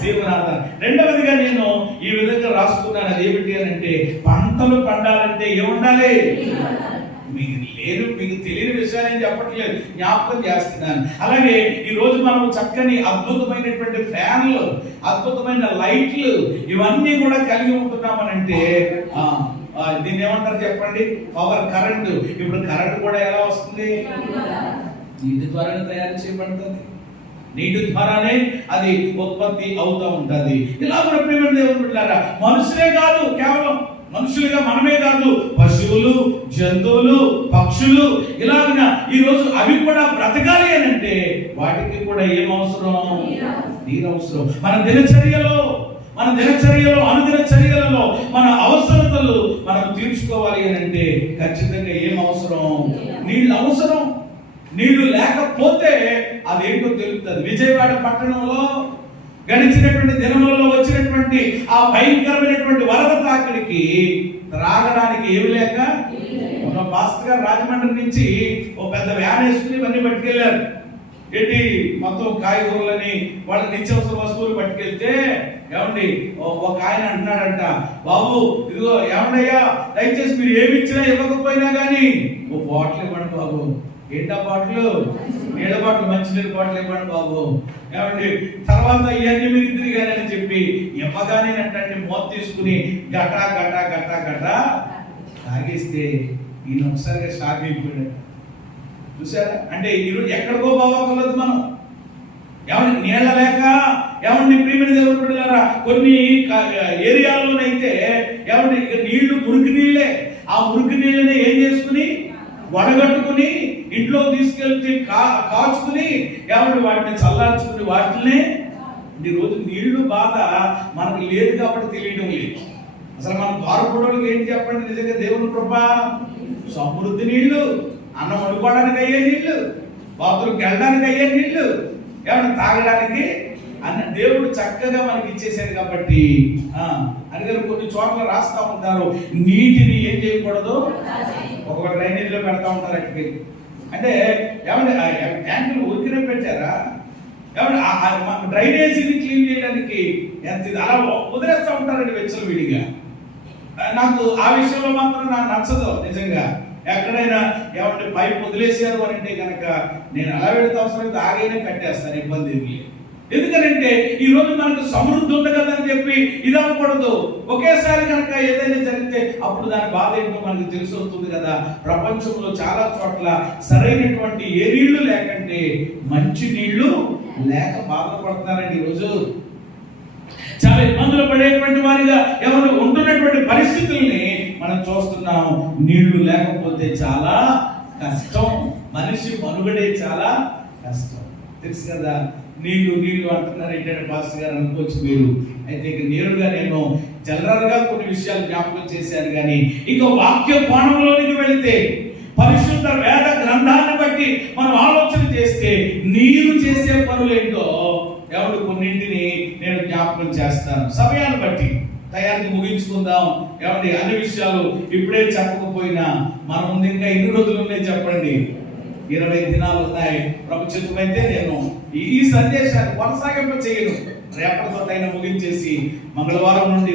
జీవనాధారం. రెండవదిగా నేను ఈ విధంగా రాసుకున్నాను. అది ఏమిటి అని అంటే, పంటలు పండాలంటే ఏముండాలి? మీకు తెలియని విషయాలు ఏం చెప్పట్లేదు, జ్ఞాపకం చేస్తున్నాను. అలాగే ఈ రోజు మనం చక్కని అద్భుతమైనటువంటి ఫ్యాన్లు, అద్భుతమైన లైట్లు, ఇవన్నీ కూడా కలిగి ఉంటున్నామనంటే దీన్ని ఏమంటారు చెప్పండి? Power, current. ఇప్పుడు కరెంటు కూడా ఎలా వస్తుంది? నీటి ద్వారానే తయారు చేయబడుతుంది, నీటి ద్వారానే అది ఉత్పత్తి అవుతూ ఉంటుంది. ఇలా మన ప్రియమైన దేవుని బిడ్డలారా, మనుషులే కాదు, కేవలం మనుషులుగా మనమే కాదు, పశువులు, జంతువులు, పక్షులు, ఇలాగిన ఈ రోజు అవి కూడా బ్రతకాలి అని అంటే వాటికి కూడా ఏం అవసరం? నీరు అవసరం. మన దినచర్యలో అనుదిన చర్యలలో మన అవసరతలు మనం తీర్చుకోవాలి అని అంటే ఖచ్చితంగా ఏం అవసరం? నీళ్ళు అవసరం. నీళ్లు లేకపోతే అదేంటో తెలుస్తుంది. విజయవాడ పట్టణంలో గడిచినటువంటి దినములలో వచ్చినటువంటి ఆ భయంకరమైనటువంటి వరద తాకిడికి త్రాగడానికి ఏమి లేక, మన పాస్టర్ గారు రాజమండ్రి నుంచి ఓ పెద్ద వ్యాన్ వేసుకుని ఇవన్నీ పట్టుకెళ్ళారు. ఏంటి మొత్తం కాయగూరలని, వాళ్ళ నిత్యావసర వస్తువులు పట్టుకెళ్తే ఏమండి ఒక ఆయన అంటున్నాడంట, బాబు ఇదిగో ఏమండయ్యా, దయచేసి మీరు ఏమి ఇచ్చినా ఇవ్వకపోయినా కానీ ఓ బాటిల్ ఇవ్వండి బాబు. ఏంటా బాటిల్? నీళ్ళ బాటిల్, మంచినీళ్ళ బాటిల్ ఇవ్వండి బాబు. ఏమండి తర్వాత ఇవన్నీ మీరు ఇద్దరు కానీ అని చెప్పి ఇవ్వగానే అంటే మోత తీసుకుని గటా గటా గటా గటా తాగేస్తే ఈయన ఒకసారిగా షాక్ అయిపోయాడు. చూసారా? అంటే ఈరోజు ఎక్కడికో పోవక్కర్లేదు మనం. ఏమండి నీళ్ళ లేక, ఏమండి ప్రియమైన దేవుని బిడ్డలారా, కొన్ని ఏరియాల్లోనైతే ఏమండి ఇక నీళ్లు మురికి నీళ్ళే. ఆ మురికి నీళ్ళని ఏం చేసుకుని వడగట్టుకుని ఇంట్లో తీసుకెళ్తే కాచుకుని ఏమంటే వాటిని చల్లార్చుకుని వాటినే. ఈరోజు నీళ్లు బాధ మనకు లేదు కాబట్టి తెలియడం లేదు. అసలు మన బారుపడోళ్ళకి ఏంటి చెప్పండి? నిజంగా దేవుని కృప, సమృద్ధి నీళ్లు, అన్నం వండుకోవడానికి అయ్యే నీళ్లు, బాత్రూమ్కి వెళ్ళడానికి అయ్యే నీళ్లు, ఏమన్నా తాగడానికి అన్న దేవుడు చక్కగా మనకి ఇచ్చేసాడు. కాబట్టి అందుకని కొన్ని చోట్ల రాస్తా ఉంటారు, నీటిని ఏం చేయకూడదు, ఒక డ్రైనేజీలో పెడతా ఉంటారు అక్కడికి. అంటే ఏమంటే ట్యాంకులు ఉరికినే పెట్టారా? ఏమంటే డ్రైనేజీని క్లీన్ చేయడానికి ఎంత అలా వదిలేస్తూ ఉంటారండి వెచ్చలు విడిగా. నాకు ఆ విషయంలో మాత్రం నాకు నచ్చదు నిజంగా. ఎక్కడైనా ఏమంటే పైప్ వదిలేసారు అని అంటే కనుక నేను అలా వెళితే అవసరం ఆగైనా కట్టేస్తాను, ఇబ్బంది ఏమి లేదు. ఎందుకంటే ఈ రోజు మనకు సమృద్ధి ఉంది కదా అని చెప్పి ఇది అవ్వకూడదు. ఒకేసారి కనుక ఏదైనా జరిగితే అప్పుడు దాని బాధ ఏంటో మనకు తెలిసి వస్తుంది కదా. ప్రపంచంలో చాలా చోట్ల సరైనటువంటి ఏ నీళ్లు లేకంటే మంచి నీళ్లు లేక బాధపడుతున్నారండి. ఈరోజు చాలా ఇబ్బందులు పడేటువంటి వారిగా ఎవరు ఉంటున్నటువంటి పరిస్థితుల్ని మనం చూస్తున్నాం. నీళ్లు లేకపోతే చాలా కష్టం, మనిషి మనుగడే చాలా కష్టం. తెలుసు కదా. నీళ్లు నీళ్లు అంటున్నారు ఏంటంటే పాస్టర్ గారు అనుకోవచ్చు మీరు. అయితే ఇక నేరుగా నేను జనరల్గా కొన్ని విషయాలు జ్ఞాపకం చేశాను. కానీ ఇక వాక్య కోణంలోనికి వెళితే పరిశుద్ధ వేద గ్రంథాన్ని బట్టి మనం ఆలోచన చేస్తే నీరు చేసే పనులేంటో ఎవరు కొన్నింటిని నేను జ్ఞాపకం చేస్తాను. సమయాన్ని బట్టి తయారీకి ముగించుకుందాం. ఏమండి, అన్ని విషయాలు ఇప్పుడే చెప్పకపోయినా మన ముందు ఇంకా ఎన్ని రోజులు ఉన్నాయి చెప్పండి? 20 దినాలు ఉన్నాయి. ప్రభు చిత్తమైతే నేను ఈ సందేశాన్ని కొనసాగింప చేయను. రేపటితోటైనా ముగించేసి మంగళవారం నుండి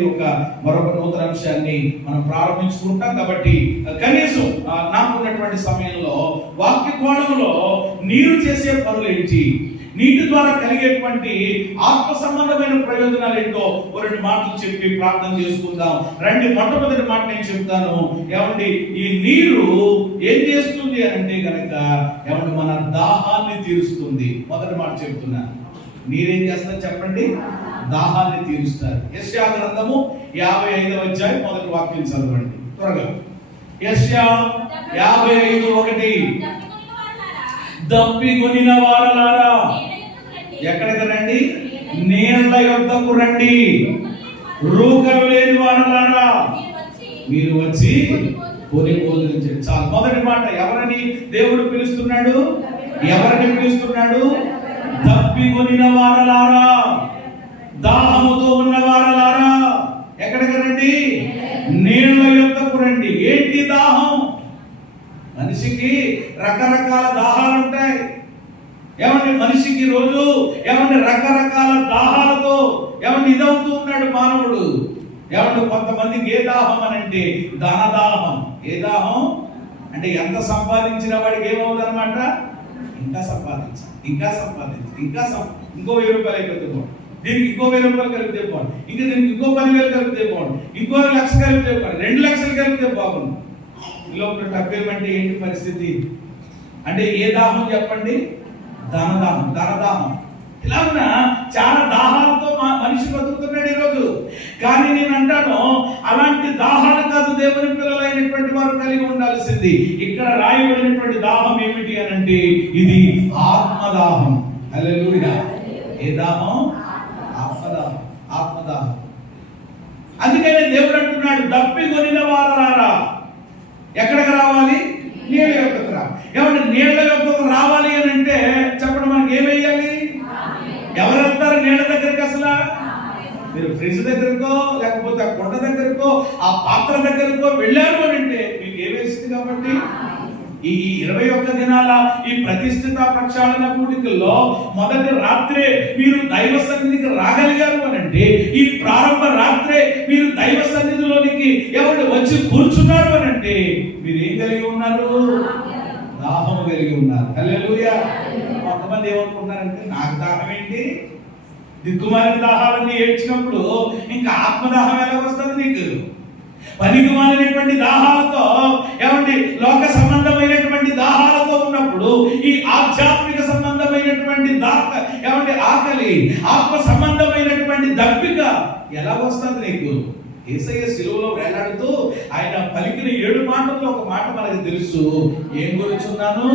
మరొక నూతన అంశాన్ని మనం ప్రారంభించుకుంటాం. కాబట్టి కనీసం నాకున్నటువంటి సమయంలో వాక్య కోణంలో నీరు చేసే పనులు ఏంటి, నీటి ద్వారా కలిగేటువంటి ఆత్మ సంబంధమైన ప్రయోజనాలు ఏంటో రెండు మాటలు చెప్పి ప్రార్థన చేసుకుందాం రండి. మొట్టమొదటి మాట నేను చెప్తాను. ఏమండి, ఈ నీరు ఏం చేస్తుంది అంటే కనుక ఏమండి మన దాహాన్ని తీరుస్తుంది. మొదటి మాట చెప్తున్నాను. నీరేం చేస్తారు చెప్పండి? దాహాన్ని తీరుస్తారు. యెషయా గ్రంథము 55వ అధ్యాయం మొదటి వాక్యం చదవండి త్వరగా. యెషయా 55:1 దప్పికొనిన వారలారా ఎక్కడికి రండి? నీళ్ల యొద్దకు రండి. రూకలు లేని వారలారా మీరు వచ్చి కొని భోజనించండి. చాలు. మొదటి మాట ఎవరని దేవుడు పిలుస్తున్నాడు? ఎవరిని పిలుస్తున్నాడు? దప్పికొనిన వారలారా, దాహముతో ఉన్న వారలారా ఎక్కడికి రండి? నీళ్ల యొద్దకు రండి. ఏంటి దాహం? మనిషికి రకరకాల దాహాలు ఉంటాయి. ఏమంటే మనిషికి రోజు ఏమంటే రకరకాల దాహాలతో ఏమంటే ఇదవుతూ ఉన్నాడు మానవుడు. ఏమంటే కొంతమందికి ఏ దాహం అని అంటే ధనదాహం. ఏ దాహం అంటే ఎంత సంపాదించిన వాడికి ఏమవుతుంది అనమాట? ఇంకా సంపాదించాలి, ఇంకా సంపాదించాలి, ఇంకో 1000 రూపాయలు అయిపోతే పోండి, దీనికి ఇంకో 1000 రూపాయలు కలిపితే పోండి, ఇంకా దీనికి ఇంకో 10,000 కలిపితే పోండి, ఇంకో 1,00,000 కలిపితే పోండి, 2 లక్షలు కలిపితే బాగుంది. లోపల డబ్బేమంటే ఏంటి పరిస్థితి? అంటే ఏ దాహం చెప్పండి? ధనదాహం. ఇలాగున చాలా దాహాలతో మనిషి బతుకుతున్నాడు ఈరోజు. కానీ నేను అంటాను, అలాంటి దాహాలు కాదు దేవుని పిల్లలైనటువంటి వారు కలిగి ఉండాల్సింది. ఇక్కడ రాయబడినటువంటి దాహం ఏమిటి అని అంటే ఇది ఆత్మదాహం. హల్లెలూయా. ఏ దాహం? ఆత్మదాహం. అందుకనే దేవుడు అంటున్నాడు, దప్పికొనిన వారలారా ఎక్కడికి రావాలి? నీళ్ళ యొక్కకు రా. ఏమంటే నీళ్ళ యొక్కకు రావాలి అని అంటే చెప్పండి, మనకి ఏమేయాలి? ఎవరు వెళ్తారు నీళ్ళ దగ్గరికి? అసలు మీరు ఫ్రిడ్జ్ దగ్గరకో లేకపోతే ఆ కొండ దగ్గరకో ఆ పాత్ర దగ్గరకో వెళ్ళారు అని అంటే మీకు ఏమేసింది? కాబట్టి ఈ 21 దినాల ఈ ప్రతిష్ఠిత ప్రక్షాళన కూడికల్లో మొదటి రాత్రే మీరు దైవ సన్నిధికి రాగలిగారు అని అంటే, ఈ ప్రారంభ రాత్రే మీరు దైవ సన్నిధిలోనికి ఎవరు వచ్చి కూర్చున్నారు అని అంటే మీరు ఏం కలిగి ఉన్నారు? దాహం కలిగి ఉన్నారు. హల్లెలూయా. కొంతమంది ఏమనుకుంటున్నారంటే నాకు దాహం ఏంటి? దిక్కుమాలిన దాహాలన్నీ ఏడ్చినప్పుడు ఇంకా ఆత్మదాహం ఎలా వస్తుంది నీకు? పనికిమాలినటువంటి దాహాలతో ఏమండి లోక సంబంధమైనటువంటి దాహాలతో ఉన్నప్పుడు ఈ ఆధ్యాత్మిక సంబంధమైనటువంటి ఏమండి ఆకలి, ఆత్మ సంబంధమైనటువంటి దప్పిక ఎలా వస్తుంది నీకు? యేసయ్య శిలువలో వేలాడుతూ ఆయన పలికిన 7 మాటల్లో ఒక మాట మనకు తెలుసు. ఏం గురించున్నాను?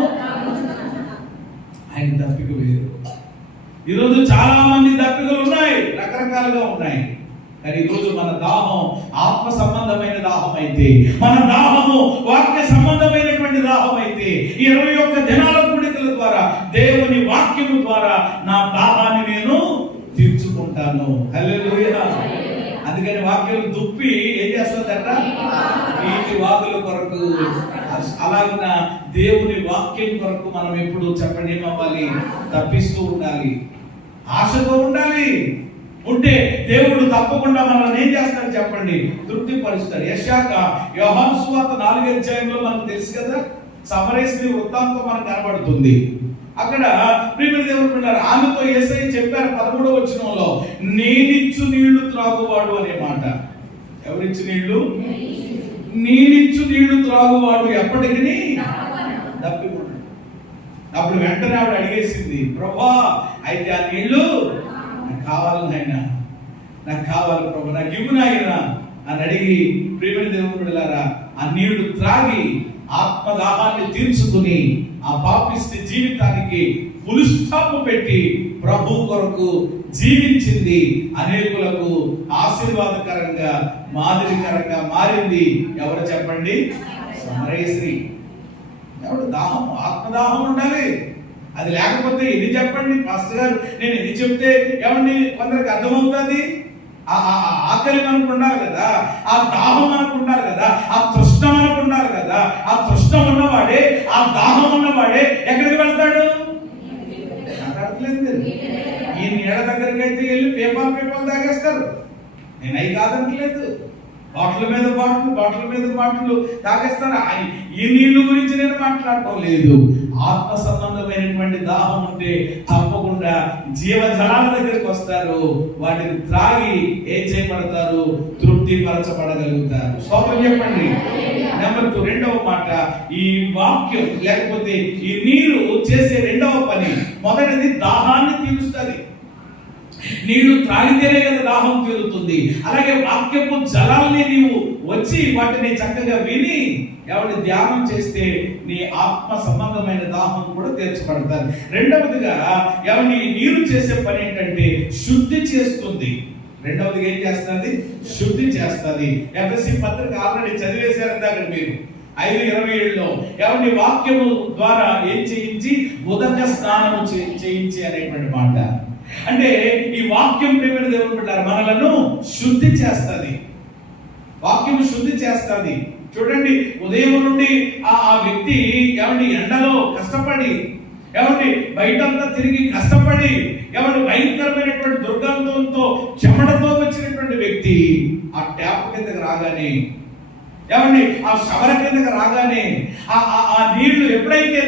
ఆయన దప్పిక వేరు. ఈరోజు చాలా మంది దప్పికలు ఉన్నాయి, రకరకాలుగా ఉన్నాయి. కానీ ఈరోజు మన దాహం ఆత్మ సంబంధమైన దాహం అయితే, మన దాహము వాక్య సంబంధమైనటువంటి దాహం అయితే, 21 దినాల కూడికల ద్వారా దేవుని వాక్యము ద్వారా నా దాహాన్ని నేను తీర్చుకుంటాను. హల్లెలూయా. అందుకని వాక్యం దుప్పి ఏం చేస్తుందట? నీటి వాకుల కొరకు. అలాగున దేవుని వాక్యం కొరకు మనం ఎప్పుడు చెప్పండి ఏమవ్వాలి? తప్పిస్తూ ఉండాలి, ఆశతో ఉండాలి. ఉంటే దేవుడు తప్పకుండా మనల్ని ఏం చేస్తాడు చెప్పండి? తృప్తిపరుస్తాడు. యోహాను సువార్త 4వ అధ్యాయంలో మనకు తెలుసు కదా, సమరయస్త్రీ వృత్తాంతం మనకు కనబడుతుంది. అక్కడ ప్రియమైన దేవుడు ఉన్నారు. ఆమెతో యేసయ్య చెప్పారు 13వ వచనంలో, నేనిచ్చు నీళ్లు త్రాగువాడు అనే మాట. ఎవరిచ్చు నీళ్లు? నేనిచ్చు నీళ్లు త్రాగువాడు ఎప్పటికీ తప్పిపోడు. అప్పుడు వెంటనే ఆవిడ అడిగేసింది, ప్రభువా అయితే ఆ నీళ్లు నాకు కావాలి నాయన, నాకు కావాలి ప్రభు, నాకు ఇవ్వు నాయన అని అడిగి ప్రియమైన దేవుని బిడ్డలారా ఆ నీళ్లు త్రాగి ఆత్మదాహాన్ని తీర్చుకుని ఆ పాపిష్టి జీవితానికి ఫుల్ స్టాప్ పెట్టి ప్రభు కొరకు జీవించింది, అనేకులకు ఆశీర్వాదకరంగా మాదిరికరంగా మారింది. ఎవరు చెప్పండి? సమరయ స్త్రీ. ఎవరు? దాహం, ఆత్మదాహం ఉండాలి. అది లేకపోతే ఎన్ని చెప్పండి పాస్టర్ గారు, నేను ఎన్ని చెప్తే ఏమండి కొందరికి అర్థమవుతుంది? ఆ ఆకలి మనకు ఉండాలి కదా, ఆ దాహం మనకు ఉండాలి కదా, ఆ తృష్ణ మనకు ఉండాలి కదా. ఆ తృష్ణ ఉన్నవాడే, ఆ దాహం ఉన్నవాడే ఎక్కడికి వెళ్తాడు? ఈ నీళ్ళ దగ్గరికి అయితే వెళ్ళి పేపాలు తాగేస్తారు. నేను అవి కాదనట్లేదు. బాటిల్ మీద బాటిల్ తాగేస్తారు. ఈ నీళ్లు గురించి నేను మాట్లాడటం లేదు. ఆత్మ సంబంధమైనటువంటి దాహం ఉంటే తప్పకుండా జీవజలాల దగ్గరికి వస్తారు. వాటిని త్రాగి ఏం చేయబడతారు? తృప్తి పరచబడగలుగుతారు. స్తోత్రం చెప్పండి. నెంబర్ 2, రెండవ మాట, ఈ వాక్యం లేకపోతే ఈ నీరు చేసే రెండవ పని, మొదటిది దాహాన్ని తీరుస్తుంది. నీళ్లు త్రాగితేనే కదా దాహం తీరుతుంది. అలాగే వాక్యపు జలాల్ని నీవు వచ్చి వాటిని చక్కగా విని ఎవరి ధ్యానం చేస్తే నీ ఆత్మ సంబంధమైన దాహం కూడా తీర్చబడతారు. రెండవదిగా ఎవరి నీరు చేసే పని ఏంటంటే శుద్ధి చేస్తుంది. రెండవదిగా ఏం చేస్తుంది? శుద్ధి చేస్తుంది. ఎఫ్ఎస్సి పత్రిక ఆల్రెడీ చదివేశారంటే అక్కడ మీరు 5:27లో ఎవరి వాక్యము ద్వారా ఏం చేయించి ఉదక స్నానం చేయించి అనేటువంటి మాట. అంటే ఈ వాక్యం ప్రేమ దేవుడు పెట్టారు, మనలను శుద్ధి చేస్తుంది. వాక్యము శుద్ధి చేస్తుంది. చూడండి, ఉదయం నుండి ఆ వ్యక్తి ఎవరి ఎండలో కష్టపడి, ఎవరి బయటంతా తిరిగి కష్టపడి, ఎవరి భయంకరమైనటువంటి దుర్గంధంతో చెమటతో వచ్చినటువంటి వ్యక్తి ఆ ట్యాప్ కిందకి రాగానే, ఎవరిని ఆ శవర కిందకి రాగానే ఆ నీళ్లు ఎప్పుడైతే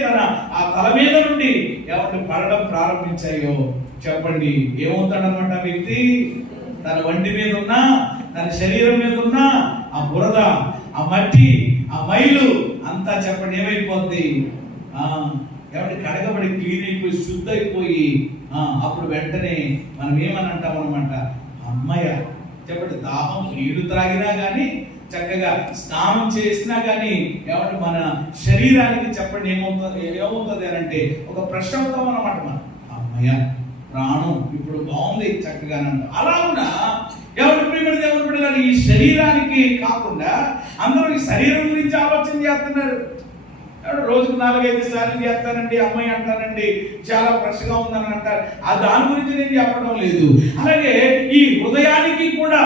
ఆ తల మీద నుండి ఎవరిని పడడం ప్రారంభించాయో చెప్పండి, ఏమవుతాడనమాట వ్యక్తి? తన వంటి మీద ఉన్న, తన శరీరం మీద ఉన్న ఆ బురద, ఆ మట్టి, ఆ మైలు అంతా చెప్పండి ఏమైపోద్ది? ఎవరి కడగబడి క్లీన్ అయిపోయి శుద్ధ అయిపోయి అప్పుడు వెంటనే మనం ఏమని అంటాం అనమాట, అమ్మయ్య. చెప్పండి, దాహం నీళ్లు త్రాగినా కానీ, చక్కగా స్నానం చేసినా కానీ ఎవరి మన శరీరానికి చెప్పండి ఏమవుతుంది అని అంటే ఒక ప్రశాంతం అన్నమాట. మనం అమ్మయ్య, ప్రాణం ఇప్పుడు బాగుంది చక్కగా. అలాగునా ఎవరి ప్రేమను దేవుడు పెట్టారు. ఈ శరీరానికి కాకుండా అందరూ ఈ శరీరం గురించి ఆలోచన చేస్తున్నారు. రోజుకు 4-5 సార్లు చేస్తానండి, అమ్మాయి అంటానండి, చాలా ఫ్రెష్గా ఉందని అంటారు. దాని గురించి నేను చెప్పడం లేదు. అలాగే ఈ హృదయానికి కూడా,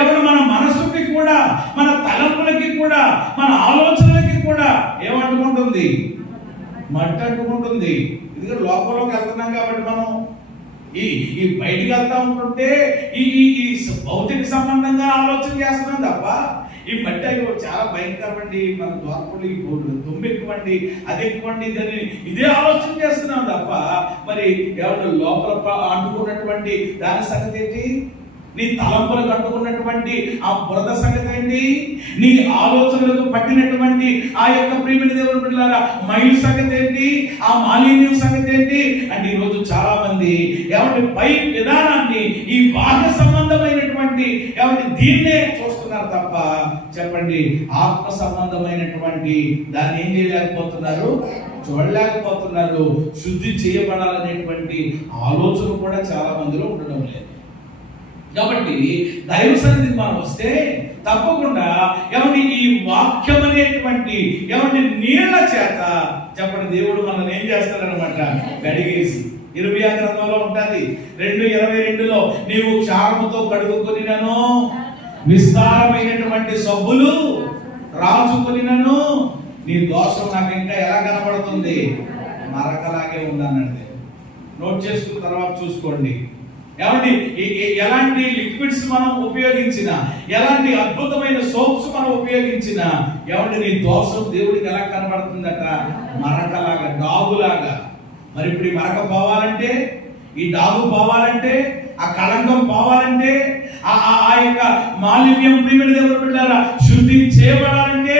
ఎవరు మన మనసుకి కూడా, మన తలంపులకి కూడా, మన ఆలోచనలకి కూడా ఏమంటుకుంటుంది? మట్టి అంటుకుంటుంది. ఇది లోపంలోకి వెళ్తున్నాం కాబట్టి మనం ఈ బయటికి వెళ్తా ఉంటుంటే ఈ భౌతిక సంబంధంగా ఆలోచన చేస్తున్నాం తప్ప ఈ మట్టి అయ్యో చాలా భయంకరమండి, మన ద్వారపడి దుమ్ము ఎక్కువండి, అది ఎక్కువండి, ఇదే ఆలోచన చేస్తున్నాం తప్ప మరి ఎవరు లోపల అంటుకున్నటువంటి దాని సంగతి ఏంటి? నీ తలంపులకు అంటుకున్నటువంటి ఆ బురద సంగతి ఏంటి? నీ ఆలోచనలకు పట్టినటువంటి ఆ యొక్క ప్రియమైన దేవుని బిడ్డలారా మైలు సంగతి ఏంటి? ఆ మాలిన్యం సంగతి ఏంటి? అంటే ఈరోజు చాలా మంది ఎవరి పై విధానాన్ని, ఈ బాహ్య సంబంధమైనటువంటి ఎవరి దీన్నే చూస్తున్నారు తప్ప చెప్పండి ఆత్మ సంబంధమైనటువంటి దాన్ని ఏం చేయలేకపోతున్నారు, చూడలేకపోతున్నారు. శుద్ధి చేయబడాలనేటువంటి ఆలోచన కూడా చాలా మందిలో ఉండడం లేదు. కాబట్టి దైవ సన్నిధికి మనం వస్తే తప్పకుండా ఎవరి ఈ వాక్యం అనేటువంటి ఎవరి నీళ్ల చేత చెప్పండి దేవుడు మనల్ని ఏం చేస్తాడనమాట, కడిగేసి. ఇర్మియా గ్రంథంలో ఉంటుంది 2:22లో నీవు క్షారముతో కడుగుకొనినను, విస్తారమైనటువంటి సబ్బులు రాచుకొనినను, నీ దోషం నాకు ఇంకా ఎలా కనబడుతుంది? మరకలాగే ఉందన్నది. నోట్ చేసుకున్న తర్వాత చూసుకోండి. ఏమండి ఎలాంటి లిక్విడ్స్ మనం ఉపయోగించినా, ఎలాంటి అద్భుతమైన సోప్స్ మనం ఉపయోగించినా ఏమండి నీ దోషం దేవుడికి ఎలా కనబడుతుందట? మరకలాగా, డాగులాగా. మరి ఇప్పుడు ఈ మరక పోవాలంటే, ఈ డాగు పోవాలంటే, ఆ కళంకం పోవాలంటే, ఆ యొక్క మాలిన్యం ప్రియమైన దేవుడు పెట్టారా శుద్ధి చేయబడాలంటే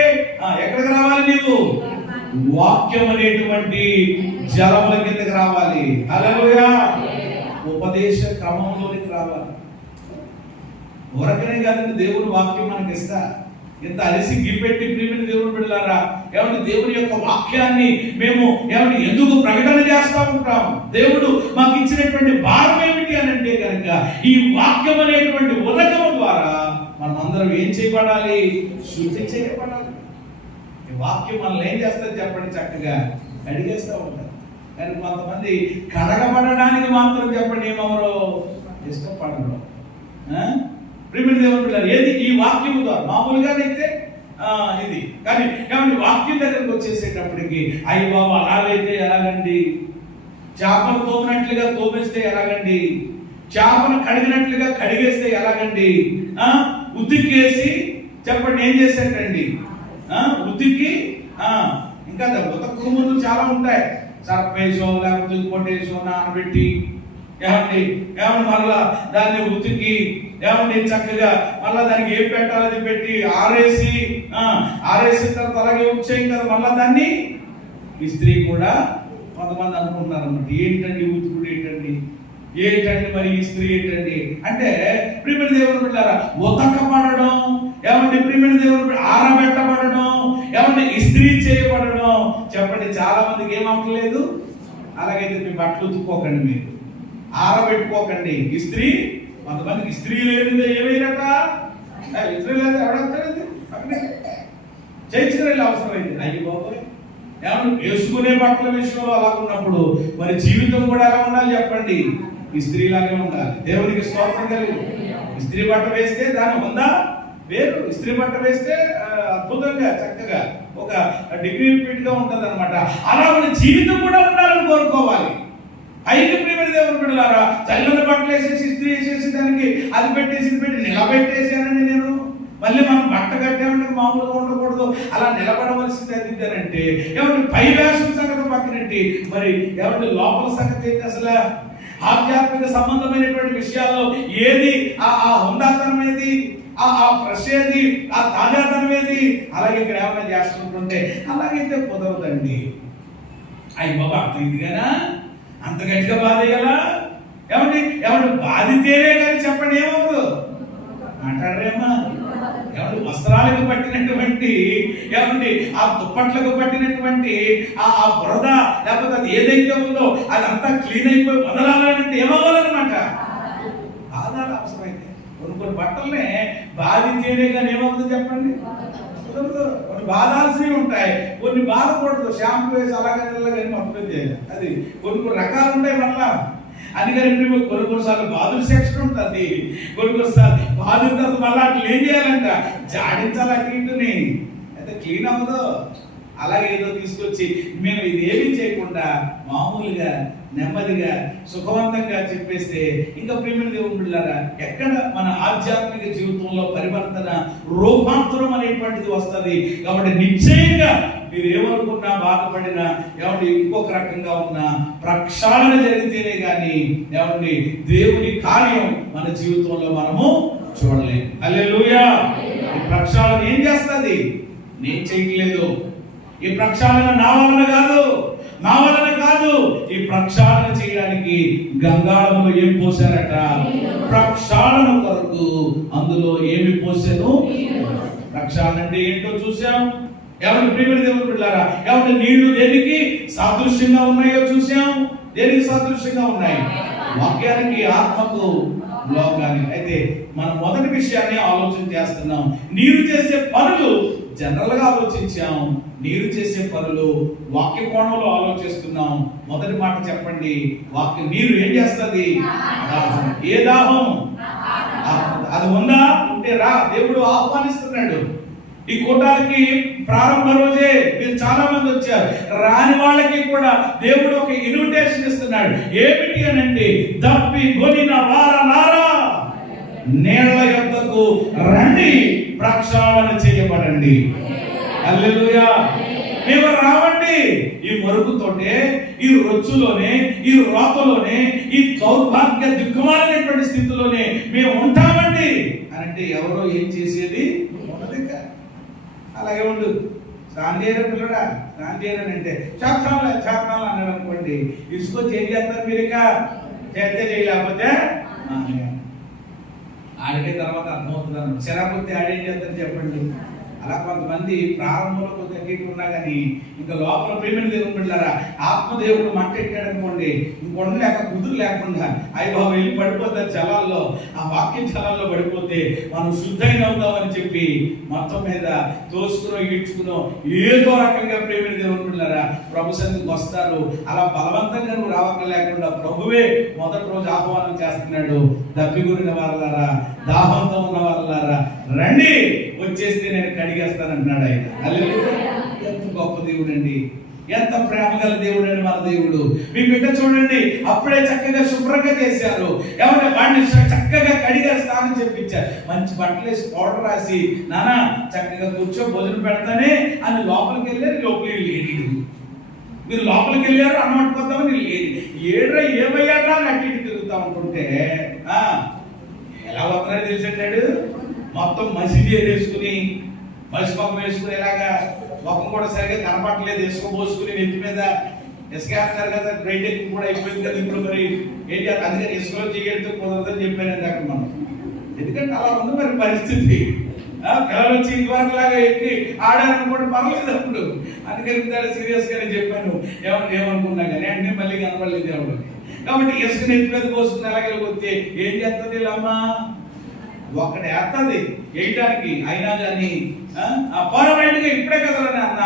ఎక్కడికి రావాలి? నీవు వాక్యం అనేటువంటి జలముల కిందకి రావాలి. హల్లెలూయా. ఉపదేశ క్రమంలోనికి రావాలి. ఊరకనే కాదండి దేవుడు వాక్యం మనకి ఇస్తా. ఇంత అలిసి గిపెట్టి ప్రియమైన దేవుని బిడ్డలారా, ఏమంటే దేవుని యొక్క వాక్యాన్ని మేము ఏమంటే ఎందుకు ప్రకటన చేస్తూ ఉంటాం? దేవుడు మాకు ఇచ్చినటువంటి భారం ఏమిటి అని అంటే కనుక ఈ వాక్యం అనేటువంటి ఉదకము ద్వారా మనం అందరం ఏం చేయబడాలి? శుద్ధి చేయబడాలి. ఈ వాక్యం మనల్ని ఏం చేస్తుంది చెప్పండి? చక్కగా అడిగేస్తూ ఉంటారు. కానీ కొంతమంది కడగబడడానికి మాత్రం చెప్పండి ఏమవరో ఇష్టపడరు. ప్రియమైన దేవుని బిడ్డలారా, ఏది ఈ వాక్యము ద్వారా మామూలుగానైతే ఇది, కానీ ఏమంటే వాక్యం దగ్గరకు వచ్చేసేటప్పటికి అయ్యి బాబు అలాగైతే ఎలాగండి? చేపను తోమినట్లుగా తోమేస్తే ఎలాగండి? చేపను కడిగినట్లుగా కడిగేస్తే ఎలాగండి? ఉతికేసి చెప్పండి ఏం చేసేటండి? ఉతికి ఇంకా ఉతకు ముందు చాలా ఉంటాయి. సర్పేసో లేకపోతే ఇంకోటేసో నానబెట్టి ఏమండి మళ్ళా దాన్ని ఉతికి ఏమండి చక్కగా మళ్ళా దానికి ఏం పెట్టాలి అది పెట్టి ఆరేసిన తర్వాత అలాగే ఉంచేయం కదా. మళ్ళా దాన్ని ఇస్త్రీ కూడా కొంతమంది అనుకుంటున్నారు అన్నమాట. ఏంటండి ఉతుకుడు ఏంటండి మరి ఇస్త్రీ ఏంటండి అంటే, ప్రియమైన దేవుని బిడ్డలారా, ఉతకబడడం ఏమంటే ప్రియమైన దేవుని ఆరబెట్టబడడం ఏమంటే ఇస్త్రీ చేయబడడం చెప్పండి చాలా మందికి ఏమవట్లేదు. అలాగైతే మీ బట్టలు ఉతుక్కోకండి, మీరు ఆరబెట్టుకోకండి. ఇస్త్రీ కొంతమందికి ఇస్త్రీ లేనిదే ఏమైనట ఇస్త్రీ లేదు ఎవడలేదు చేయించిన అవసరమైంది. అయ్యి బాబోయ్, ఏమన్నా వేసుకునే బట్టల విషయంలో అలా ఉన్నప్పుడు మరి జీవితం కూడా ఎలా ఉండాలి చెప్పండి? ఇస్త్రీ లాగే ఉండాలి. దేవునికి స్తోత్రం కలిగి ఇస్త్రీ బట్ట వేస్తే దాని ఉందా వేరు. ఇస్త్రీ బట్ట వేస్తే అద్భుతంగా చక్కగా ఒక డిగ్నిఫైడ్ గా ఉంటది అనమాట. అలా మన జీవితం కూడా ఉండాలని కోరుకోవాలి. అయితే ప్రియమైన దేవుని బిడ్డలారా, చల్లని బట్టలు వేసేసి ఇస్త్రీ వేసేసి దానికి అది పెట్టేసి పెట్టి నిలబెట్టేసానండి నేను. మళ్ళీ మనం బట్ట కట్టామంటే మామూలుగా ఉండకూడదు, అలా నిలబడవలసింది అది అంటే ఏమంటే పై వేషం సంగతి పక్కనట్టి మరి ఏమంటే లోపల సంగతి ఏంటి? అసలు ఆధ్యాత్మిక సంబంధమైనటువంటి విషయాల్లో ఏది ఆ హుందాతనం ఏది, ఆ ఫ్రెష్ ఏది, ఆ తాజాతనం ఏది? అలాగే ఇక్కడ ఏమైనా చేస్తుంటుంటే అలాగైతే కుదరదండి. అయ్యి బాబా అంత ఇదిగానా, అంత గట్టిగా బాధేయాలా? ఏమంటే బాధితేనే కానీ చెప్పండి ఏమవుతుంది? మాట్లాడరేమా? ఏమంటే వస్త్రాలకు పట్టినటువంటి ఏమండి ఆ దుప్పట్లకు పట్టినటువంటి ఆ బురద లేకపోతే అది ఏదైతే ఉందో అదంతా క్లీన్ అయిపోయి వదలాలంటే ఏమవ్వాలన్నమాట? బాధాలు అవసరమైతే కొన్ని బట్టలనే బాధితేనే కానీ ఏమవుతుంది చెప్పండి? కొన్ని బాధాల్సినవి ఉంటాయి, కొన్ని బాధపడదు. షాంపూ వేసి అలాగే కానీ మొత్తం అది కొన్ని రకాలు ఉంటాయి. మళ్ళా అందుకని కొన్నిసార్లు బాధుల సెక్షన్ ఉంటుంది, కొన్నిసార్లు బాధుల తర్వాత మళ్ళీ అట్లా ఏం చేయాలంట? జాడించాలి అటు ఇటుని, అయితే క్లీన్ అవ్వదు. అలాగే ఏదో తీసుకొచ్చి మేము ఇది ఏమీ చేయకుండా మామూలుగా నెమ్మదిగా సుఖవంతంగా చెప్పేస్తే ఇంకా ప్రియమైన దేవుని బిడ్డలారా, ఎక్కడ మన ఆధ్యాత్మిక జీవితంలో పరివర్తన రూపాంతరం అనేటువంటిది వస్తుంది. కాబట్టి నిశ్చయంగా మీరు ఏమనుకున్నా బాధపడినా ఏమండి ఇంకొక రకంగా ఉన్న ప్రక్షాళన జరిగితేనే కానీ ఏమండి దేవుని కార్యం మన జీవితంలో మనము చూడలేము. హల్లెలూయా. ఈ ప్రక్షాళన ఏం చేస్తుంది? నేను చేయట్లేదు. ఈ ప్రక్షాళన నా వలన కాదు. ఈ ప్రక్షాళన చేయడానికి గంగాళంలో ఏం పోసారట? ప్రక్షాళన కొరకు అందులో ఏమి పోసాను? ప్రక్షాళన అంటే ఏంటో చూసాం. ఎవరి ప్రియమైన దేవుని బిడ్డలారా, ఎవరి నీళ్లు దేనికి సాదృశ్యంగా ఉన్నాయో చూసాం. దేనికి సాదృశ్యంగా ఉన్నాయి? వాక్యానికి, ఆత్మకు, లోకానికి. అయితే మనం మొదటి విషయాన్ని ఆలోచన చేస్తున్నాం. నీరు చేసే పనులు జనరల్ గా ఆలోచించాం, నీరు చేసే పనులు వాక్య కోణంలో ఆలోచిస్తున్నాం. మొదటి మాట చెప్పండి. నీరు ఏం చేస్తుంది? ఏ దాహం అది ఉందా? ఉంటే రా, దేవుడు ఆహ్వానిస్తున్నాడు. ఈ కూటానికి ప్రారంభ రోజే మీరు చాలా మంది వచ్చారు. రాని వాళ్ళకి కూడా దేవుడు ఒక ఇన్విటేషన్ ఇస్తున్నాడు. ఏమిటి అని అంటే, దప్పి కొనిన వారలారా నీళ్ల యొద్దకు రండి, ప్రక్షాళన చేయబడండి. హల్లెలూయా. మేము రావండి. ఈ మరుగుతోటే, ఈ రొచ్చులోనే, ఈ రోతలోనే, ఈ దౌర్భాగ్య దిక్కుమాలినటువంటి స్థితిలోనే మేము ఉంటామండి అని అంటే ఎవరో ఏం చేసేది ఉన్నది. అలాగే ఉండు, స్నానం చేయడం పిల్లడా, స్నానం చేయడం అంటే చేపనాలు అన్నాడు అనుకోండి, ఇసుకొచ్చి ఏం చేస్తారు మీరు? ఇక చేస్తే చేయలేకపోతే ఆడికే తర్వాత అర్థమవుతుంది అన్నాడు. శరాబుద్ధి ఆడేం చేస్తారు చెప్పండి? అలా కొంతమంది ప్రారంభంలో కొద్దిగా గట్టి ఉన్నా కానీ ఇంకా లోపల ప్రేమని దేవుని బిడ్డలారా, ఆత్మదేవుడు మంట ఎట్టాడు అనుకోండి, ఇంకొండలేక కుదురు లేకుండా అయ్యి బాబు వెళ్ళి పడిపోతారు జలాల్లో, ఆ వాక్యం జలాల్లో పడిపోతే మనం శుద్ధైన అవుతామని చెప్పి మొత్తం మీద తోసుకునో ఈడ్చుకునో ఏదో రకంగా ప్రేమని దేవుని బిడ్డలారా ప్రభు సన్నిధికి వస్తారు. అలా బలవంతంగా నువ్వు రావక లేకుండా ప్రభువే మొదటి రోజు ఆహ్వానం చేస్తున్నాడు. దప్పిగురిన వాళ్ళారా, దాహంతో ఉన్న వాళ్ళారా రండి, వచ్చేస్తే నేను కడిగేస్తానంటున్నాడు ఆయన. హల్లెలూయా! ఎంత గొప్ప దేవుడు అండి, ఎంత ప్రేమ గల దేవుడు అండి మన దేవుడు. మీ బిడ్డ చూడండి, అప్పుడే చక్కగా శుభ్రంగా చేశారు. ఎవరైనా వాడిని చక్కగా కడిగేస్తానని చెప్పించారు. మంచి బట్టలు వేసి పౌడర్ రాసి, నానా చక్కగా కూర్చో భోజనం పెడతానే అని లోపలికి వెళ్ళారు. లోపలికి లేడీడు, మీరు లోపలికి వెళ్ళారు అన్నమాటుకొద్దామని ఏడ్రా ఏమయ్యారా అని అట్టి తిరుగుతా ఉంటుంటే ఎలా వస్తున్నాడో తెలిసేటాడు. మొత్తం మసీదు వేసుకుని మసిపక్కం వేసుకుని ఇలాగా ముఖం కూడా సరిగా కనపడలేదు, ఇసుక పోసుకుని నెత్తి మీద ఇసుక వేస్తున్నారు కదా, బ్రైట్ ఎక్కి కూడా అయిపోయింది కదా. ఇప్పుడు మరి ఏం చేయాలి, అందుకని ఇసుకలో చేయడంతో కుదరదని చెప్పాను అక్కడ మనం. ఎందుకంటే అలా ఉంది మరి పరిస్థితి. పిల్లలు వచ్చి ఇంతవరకు లాగా ఎక్కి ఆడారనుకోండి పర్లేదు అప్పుడు, అందుకని సీరియస్ గానే చెప్పాను. ఏమనుకున్నా కానీ అంటే మళ్ళీ కనపడలేదు దేవుడు. కాబట్టి ఇసుక నెత్తి మీద పోసుకుని అలాగే వస్తే ఏం చేస్తుంది అమ్మా, ఒక్కడే వేస్తుంది వేయటానికి. అయినా కానీ పర్మనెంట్గా ఇప్పుడే కదలని అన్న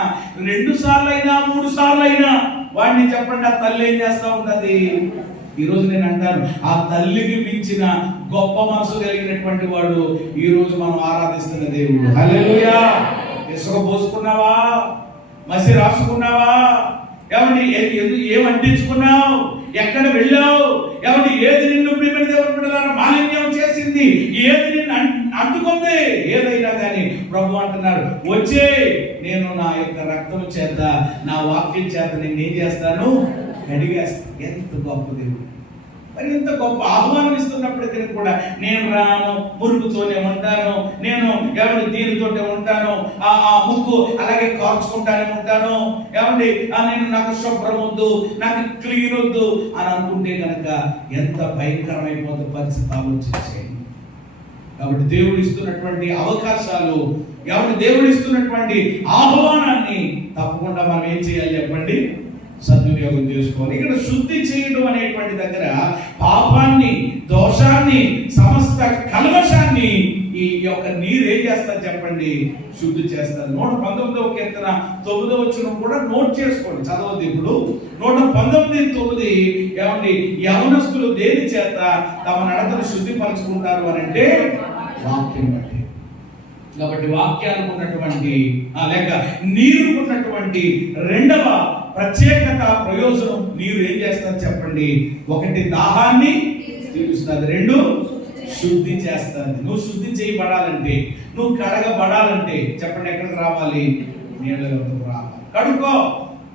2 సార్లు అయినా 3 సార్లు అయినా వాడిని చెప్పండి, ఆ తల్లి ఏం చేస్తా ఉంటది. ఈ రోజు నేను అంటాను, ఆ తల్లికి మించిన గొప్ప మనసు కలిగినటువంటి వాడు ఈ రోజు మనం ఆరాధిస్తున్న దేవుడు. హల్లెలూయా! ఇసుక పోసుకున్నావా, మసి రాసుకున్నావా, ఏమండి ఏం అంటించుకున్నావు, ఎక్కడ వెళ్ళావు, ఏమండి ఏది నిన్ను ప్రియమైన దేవుని బిడ్డలారా మాలిన్యం చేసింది, ఏది నిన్ను అంటుకుంది, ఏదైనా కానీ ప్రభు అంటున్నారు, వచ్చే నేను నా యొక్క రక్తం చేత నా వాక్యం చేత నేను ఏం చేస్తాను, కడిగేస్తాను. ఎంత గొప్ప దేవుడు, మరి ఇంత గొప్ప ఆహ్వానం ఇస్తున్నప్పటికీ కూడా నేను రాను, మురుగుతోనే ఉంటాను, నేను ఎవరి దీనితోనే ఉంటాను, ఆ ముక్కు అలాగే కార్చుకుంటానే ఉంటాను, ఏమండి నేను నాకు శుభ్రం వద్దు, నాకు క్లీన్ వద్దు అని అనుకుంటే కనుక ఎంత భయంకరమైపోతుంది పరిస్థితి ఆలోచించేయండి. కాబట్టి దేవుడు ఇస్తున్నటువంటి అవకాశాలు, ఎవరి దేవుడు ఇస్తున్నటువంటి ఆహ్వానాన్ని తప్పకుండా మనం ఏం చేయాలి చెప్పండి, సద్వినియోగం చేసుకోవాలి. ఇక్కడ శుద్ధి చేయడం అనేటువంటి దగ్గర పాపాన్ని, దోషాన్ని, సమస్త కల్మషాన్ని ఈ యొక్క నీరు ఏం చేస్తారు చెప్పండి, శుద్ధి చేస్తారు. 119వ కీర్తన 9వ వచనం కూడా నోట్ చేసుకోండి, చదవద్దు ఇప్పుడు. 119:9 ఏమండి, యవనస్తులు దేని చేత తమ నడతను శుద్ధిపరచుకుంటారు అని అంటే వాక్యం బట్టి. కాబట్టి వాక్యానికి ఉన్నటువంటి లేక నీరుకు ఉన్నటువంటి రెండవ ప్రత్యేకత, ప్రయోజనం, నీరు ఏం చేస్తారు చెప్పండి, 1 దాహాన్ని తీరుస్తుంది, 2 శుద్ధి చేస్తుంది. నువ్వు శుద్ధి చేయబడాలంటే, నువ్వు కడగబడాలంటే చెప్పండి ఎక్కడికి రావాలి, నీళ్ళలోకి రావాలి. కడుక్కో.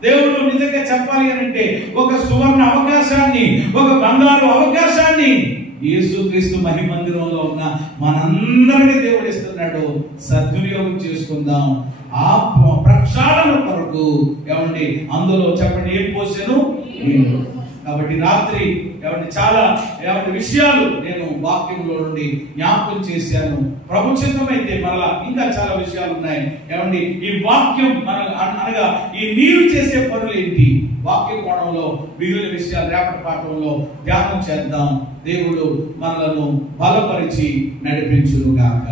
దేవుడు నిజంగా చెప్పాలి అని అంటే ఒక సువర్ణ అవకాశాన్ని, ఒక బంగారు అవకాశాన్ని యేసుక్రీస్తు మహిమందిరంలో ఉన్న మనందరికీ దేవుడు ఇస్తున్నాడు. సద్వినియోగం చేసుకుందాం. ఆ ప్రక్షాళన కొరకు ఏమండి అందులో చెప్పండి ఏం పోసాను, కాబట్టి రాత్రి ఏమంటే చాలా విషయాలు నేను వాక్యంలో నుండి జ్ఞాపకం చేశాను. ప్రభు చిత్తమైతే మరలా ఇంకా చాలా విషయాలు ఉన్నాయి. ఏమండి ఈ వాక్యం అనగా ఈ నీరు చేసే పనులు ఏంటి, వాక్య కోణంలో మిగిలిన విషయాలు రేపటి పాఠంలో ధ్యానం చేద్దాం. దేవుడు మనలను బలపరిచి నడిపించును గాక.